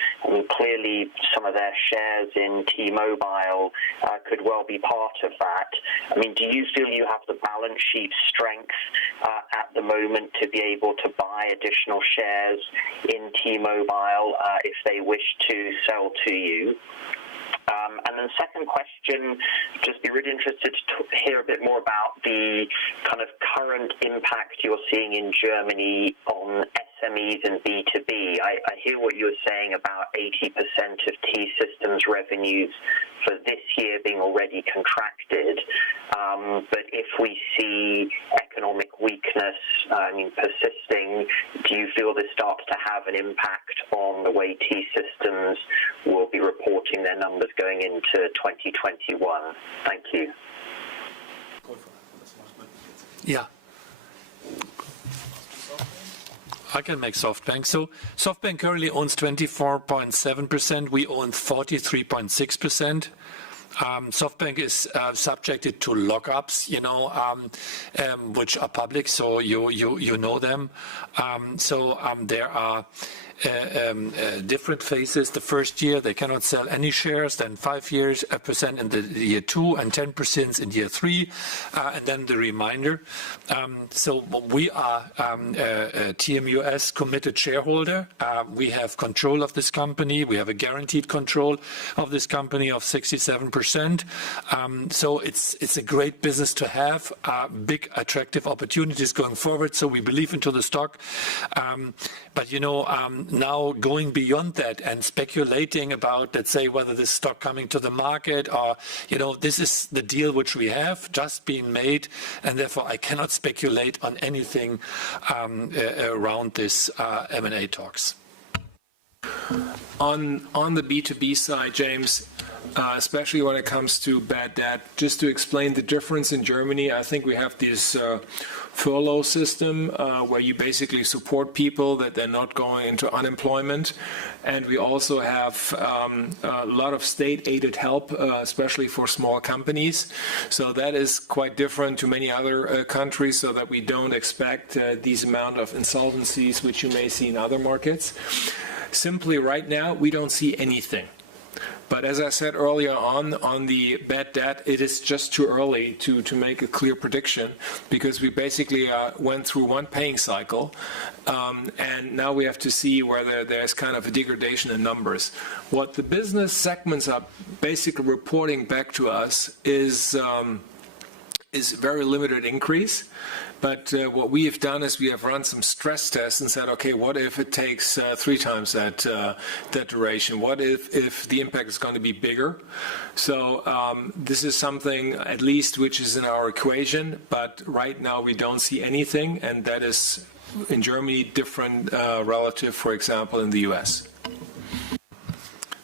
Clearly some of their shares in T-Mobile could well be part of that. Do you feel you have the balance sheet strength at the moment to be able to buy additional shares in T-Mobile if they wish to sell to you? And then second question, just be really interested to hear a bit more about the kind of current impact you're seeing in Germany on SMEs and B2B. I hear what you were saying about 80% of T-Systems revenues for this year being already contracted. But if we see economic weakness persisting, do you feel this starts to have an impact on the way T-Systems will be reporting their numbers going into 2021? Thank you. Yeah. I can make SoftBank. So SoftBank currently owns 24.7%. We own 43.6%. SoftBank is subjected to lockups, which are public, so you know them. There are different phases. The first year they cannot sell any shares, then 5% in the year 2 and 10% in year 3, and then the remainder. So we are a TMUS committed shareholder. We have control of this company. We have a guaranteed control of this company of 67%. So it's a great business to have, big attractive opportunities going forward. So we believe into the stock. But now going beyond that and speculating about, let's say, whether this stock coming to the market or, this is the deal which we have just been made, and therefore I cannot speculate on anything around this M&A talks. On the B2B side, James, especially when it comes to bad debt. Just to explain the difference in Germany, I think we have this furlough system where you basically support people that they're not going into unemployment. And we also have a lot of state-aided help, especially for small companies. So that is quite different to many other countries, so that we don't expect these amount of insolvencies which you may see in other markets. Simply right now, we don't see anything. But as I said earlier on the bad debt, it is just too early to make a clear prediction, because we basically went through one paying cycle, and now we have to see whether there's kind of a degradation in numbers. What the business segments are basically reporting back to us is very limited increase. But what we have done is we have run some stress tests and said, okay, what if it takes 3 times that duration? What if the impact is going to be bigger? So this is something at least which is in our equation, but right now we don't see anything, and that is in Germany different relative, for example, in the US.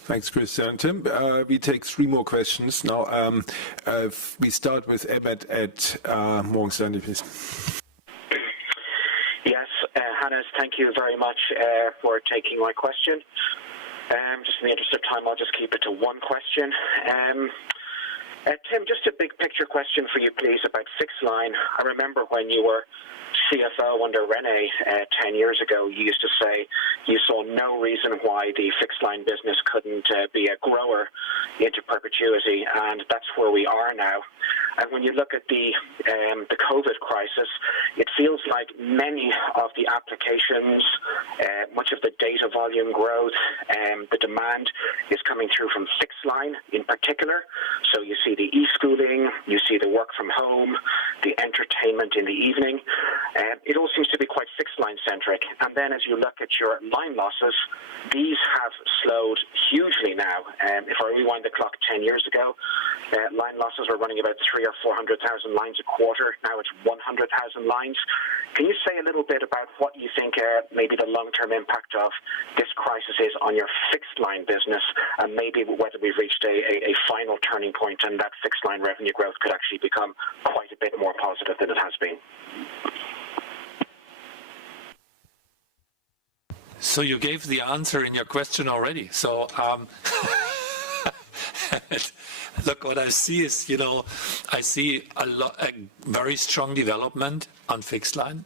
Thanks, Christian. Tim, we take 3 more questions now. We start with Emmett at Morgan Stanley, please. Yes, Hannes, thank you very much for taking my question. Just in the interest of time, I'll just keep it to one question. Tim, just a big picture question for you, please, about fixed line. I remember when you were CFO under René 10 years ago, you used to say you saw no reason why the fixed line business couldn't be a grower into perpetuity, and that's where we are now. And when you look at the COVID crisis, it feels like many of the applications, much of the data volume growth, the demand is coming through from fixed line in particular. So you see the e-schooling, you see the work from home, the entertainment in the evening. It all seems to be quite fixed line centric. And then as you look at your line losses, these have slowed hugely now. If I rewind the clock 10 years ago, line losses were running about 300,000 or 400,000 lines a quarter. Now it's 100,000 lines. Can you say a little bit about what you think maybe the long-term impact of this crisis is on your fixed line business, and maybe whether we've reached a final turning point and that fixed line revenue growth could actually become quite a bit more positive than it has been? So you gave the answer in your question already. So look, what I see is, I see a very strong development on fixed line.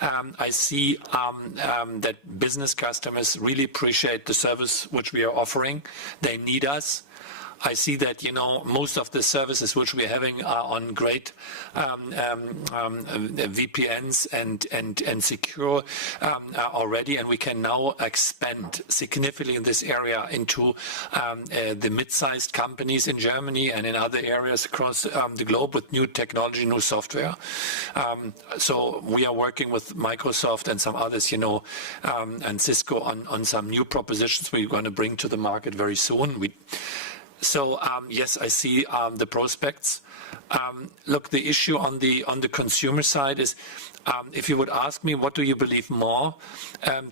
I see that business customers really appreciate the service which we are offering. They need us. I see that, most of the services which we're having are on great VPNs and secure already, and we can now expand significantly in this area into the mid-sized companies in Germany and in other areas across the globe with new technology, new software. So we are working with Microsoft and some others, and Cisco on some new propositions we're going to bring to the market very soon. So yes, I see the prospects. Look, the issue on the consumer side is, if you would ask me, what do you believe more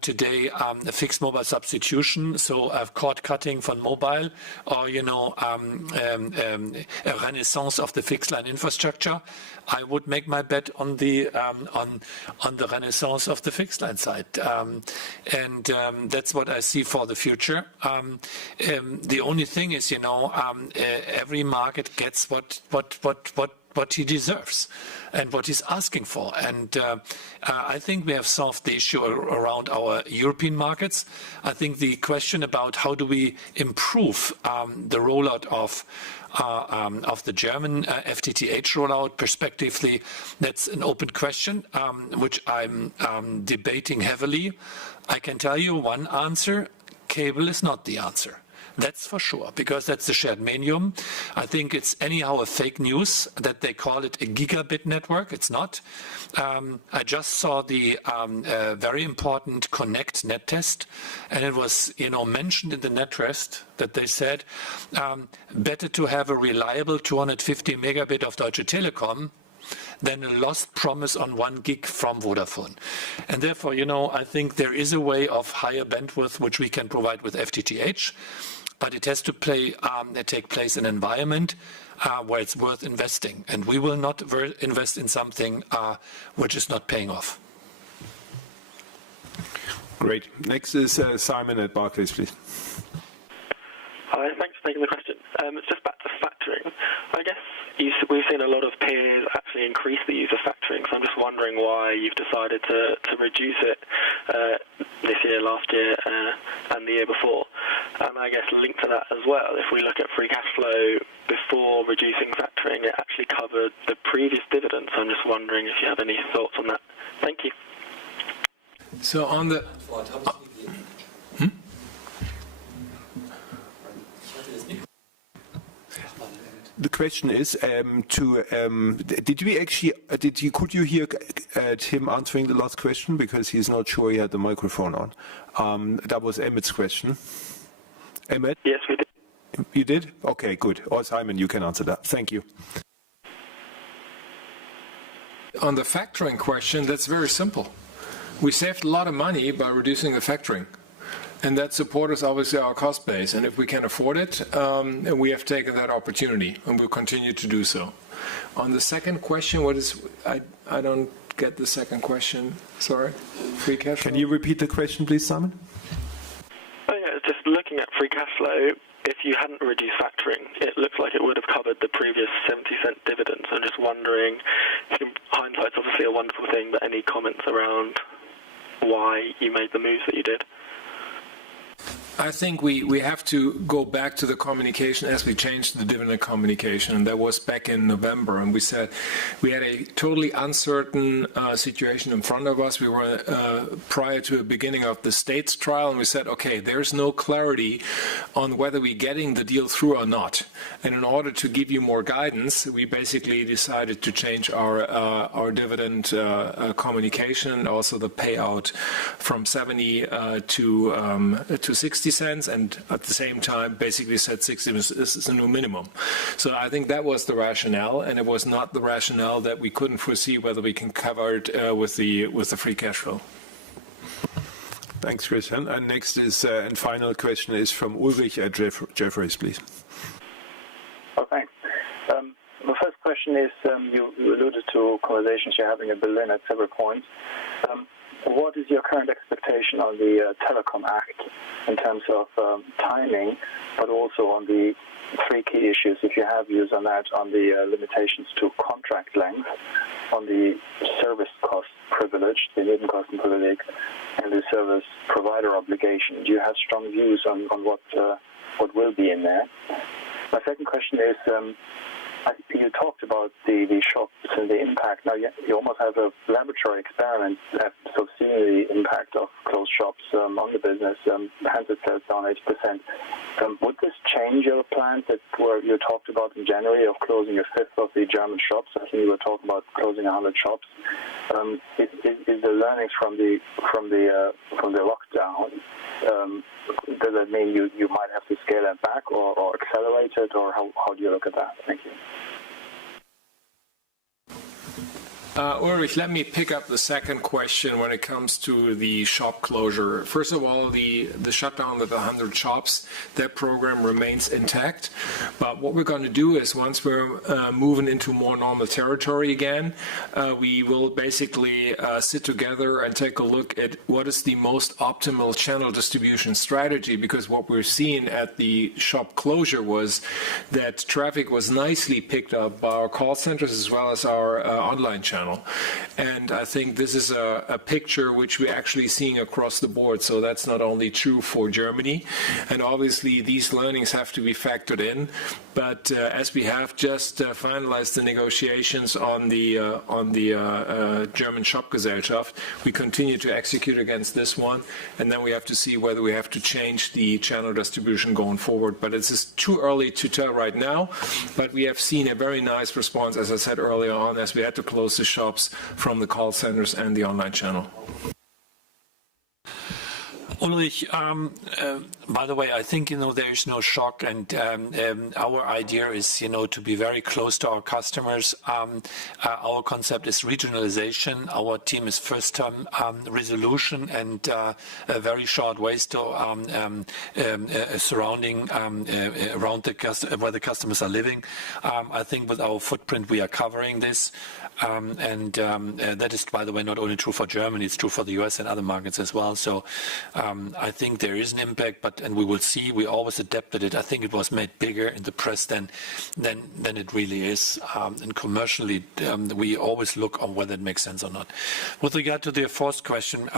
today, a fixed mobile substitution, so cord cutting from mobile, or a renaissance of the fixed line infrastructure? I would make my bet on the renaissance of the fixed line side, and that's what I see for the future. The only thing is, every market gets what he deserves and what he's asking for. And I think we have solved the issue around our European markets. I think the question about how do we improve the rollout of the German FTTH rollout prospectively, that's an open question, which I'm debating heavily. I can tell you one answer: cable is not the answer. That's for sure, because that's the shared medium. I think it's anyhow a fake news that they call it a gigabit network. It's not. I just saw the very important Connect net test, and it was mentioned in the net test that they said better to have a reliable 250 megabit of Deutsche Telekom than a lost promise on 1 gig from Vodafone. And therefore, I think there is a way of higher bandwidth which we can provide with FTTH. but it has to take place in an environment where it's worth investing. And we will not invest in something which is not paying off. Great. Next is Simon at Barclays, please. Hi, thanks for taking the question. It's just back to factoring. I guess we've seen a lot of peers actually increase the use of factoring, so I'm just wondering why you've decided to reduce it this year, last year, and the year before. And I guess linked to that as well, if we look at free cash flow before reducing factoring, it actually covered the previous dividend, so I'm just wondering if you have any thoughts on that. Thank you. So on the... The question is could you hear Tim answering the last question, because he's not sure he had the microphone on. That was Emmett's question. Emmett? Yes, we did. You did? Okay, good. Or Simon, you can answer that. Thank you. On the factoring question, that's very simple. We saved a lot of money by reducing the factoring. And that supports obviously our cost base. And if we can afford it, we have taken that opportunity and we'll continue to do so. On the second question, I don't get the second question. Sorry. Free cash flow? Can you repeat the question, please, Simon? Oh, yeah, just looking at free cash flow, if you hadn't reduced factoring, it looks like it would have covered the previous 70-cent dividend. So I'm just wondering, hindsight's obviously a wonderful thing, but any comments around why you made the moves that you did? I think we have to go back to the communication as we changed the dividend communication, and that was back in November. And we said we had a totally uncertain situation in front of us. We were prior to the beginning of the states trial, and we said, okay, there's no clarity on whether we're getting the deal through or not. And in order to give you more guidance, we basically decided to change our dividend communication and also the payout from 70 to 60 cents, and at the same time basically said 60 is a new minimum. So I think that was the rationale, and it was not the rationale that we couldn't foresee whether we can cover it with the free cash flow. Thanks, Christian. And next is and final question is from Ulrich at Jefferies, please. Oh, thanks. My first question is, you alluded to conversations you're having in Berlin at several points. What is your current expectation on the Telekom Act in terms of timing, but also on the three key issues, if you have views on that, on the limitations to contract length, on the service cost privilege, the Nebenkostenprivileg, and the service provider obligation? Do you have strong views on what will be in there? My second question is, you talked about the shops and the impact. Now you almost have a laboratory experiment so seeing the impact of closed shops on the business. Handset sales down 80%. Would this change your plans that you talked about in January of closing a fifth of the German shops? I think you were talking about closing 100 shops. Is the learnings from the lockdown? Does that mean you might have to scale it back or accelerate it, or how do you look at that? Thank you. Ulrich, let me pick up the second question when it comes to the shop closure. First of all, the shutdown of the 100 shops, that program remains intact. But what we're going to do is once we're moving into more normal territory again, we will basically sit together and take a look at what is the most optimal channel distribution strategy, because what we're seeing at the shop closure was that traffic was nicely picked up by our call centers as well as our online channel. And I think this is a picture which we're actually seeing across the board. So that's not only true for Germany. And obviously these learnings have to be factored in. But as we have just finalized the negotiations on the German Shopgesellschaft, we continue to execute against this one. And then we have to see whether we have to change the channel distribution going forward. But it's just too early to tell right now. But we have seen a very nice response, as I said earlier on, as we had to close the shops from the call centers and the online channel. Ulrich, by the way, I think, there is no shock, and our idea is, to be very close to our customers. Our concept is regionalization. Our team is first-term resolution and very short ways to surrounding around where the customers are living. I think with our footprint, we are covering this. And that is, by the way, not only true for Germany, it's true for the US and other markets as well. So I think there is an impact, and we will see. We always adapted it. I think it was made bigger in the press than it really is. And commercially, we always look on whether it makes sense or not. With regard to the first question,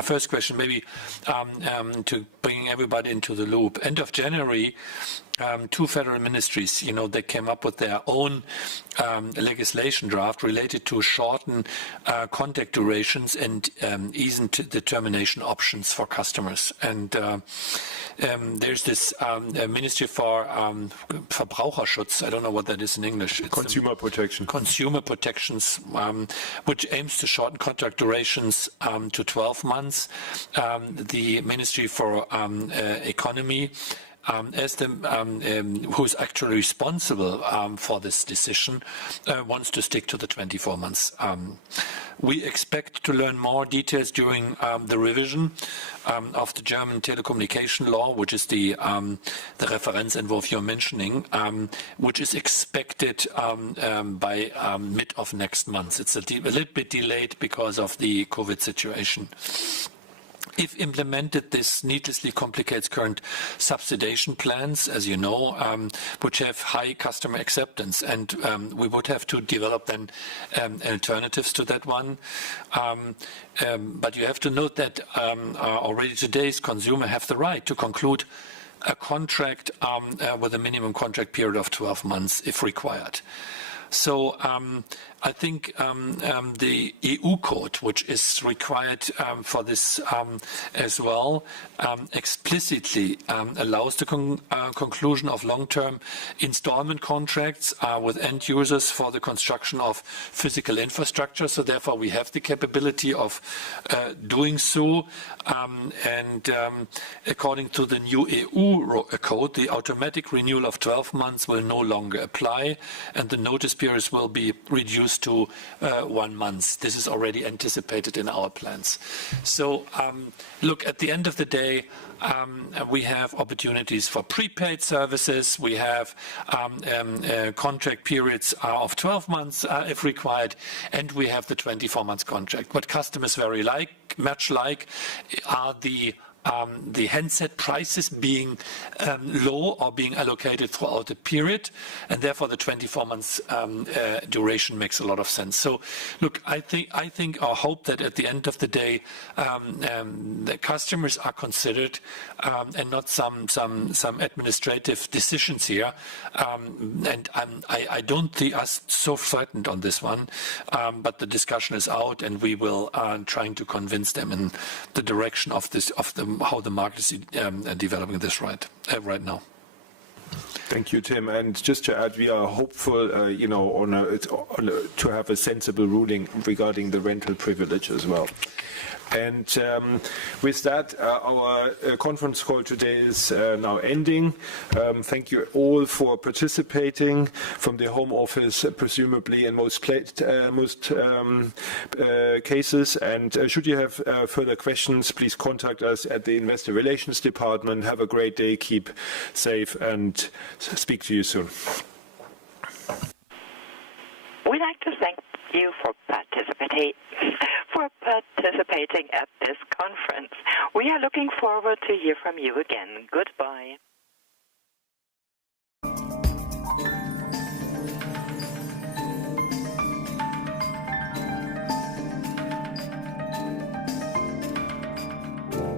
maybe to bring everybody into the loop. End of January, two federal ministries, they came up with their own legislation draft related to shorten contact durations and ease the termination options for customers. And there's this Ministry for Verbraucherschutz, I don't know what that is in English. It's Consumer protection. Consumer protections, which aims to shorten contract durations to 12 months. The Ministry for Economy, as the who's actually responsible for this decision, wants to stick to the 24 months. We expect to learn more details during the revision of the German telecommunication law, which is the Referenzentwurf you're mentioning, which is expected by mid of next month. It's a little bit delayed because of the COVID situation. If implemented, this needlessly complicates current subsidization plans, as you know, which have high customer acceptance, and we would have to develop then alternatives to that one. But you have to note that already today's consumers have the right to conclude a contract with a minimum contract period of 12 months if required. So I think the EU code, which is required for this as well, explicitly allows the conclusion of long-term installment contracts with end users for the construction of physical infrastructure. So therefore, we have the capability of doing so. And according to the new EU code, the automatic renewal of 12 months will no longer apply, and the notice periods will be reduced to 1 month. This is already anticipated in our plans. So look, at the end of the day, we have opportunities for prepaid services. We have contract periods of 12 months if required, and we have the 24-month contract. What customers very much like are the handset prices being low or being allocated throughout the period, and therefore the 24 months duration makes a lot of sense. So, look, I think or hope that at the end of the day, the customers are considered and not some administrative decisions here. And I don't see us so frightened on this one, but the discussion is out, and we will trying to convince them in the direction of how the market is developing this right now. Thank you, Tim. And just to add, we are hopeful, to have a sensible ruling regarding the rental privilege as well. And with that, our conference call today is now ending. Thank you all for participating from the home office, presumably in most cases. And should you have further questions, please contact us at the Investor Relations Department. Have a great day, keep safe, and speak to you soon. We'd like to thank you for participating at this conference. We are looking forward to hear from you again. Goodbye.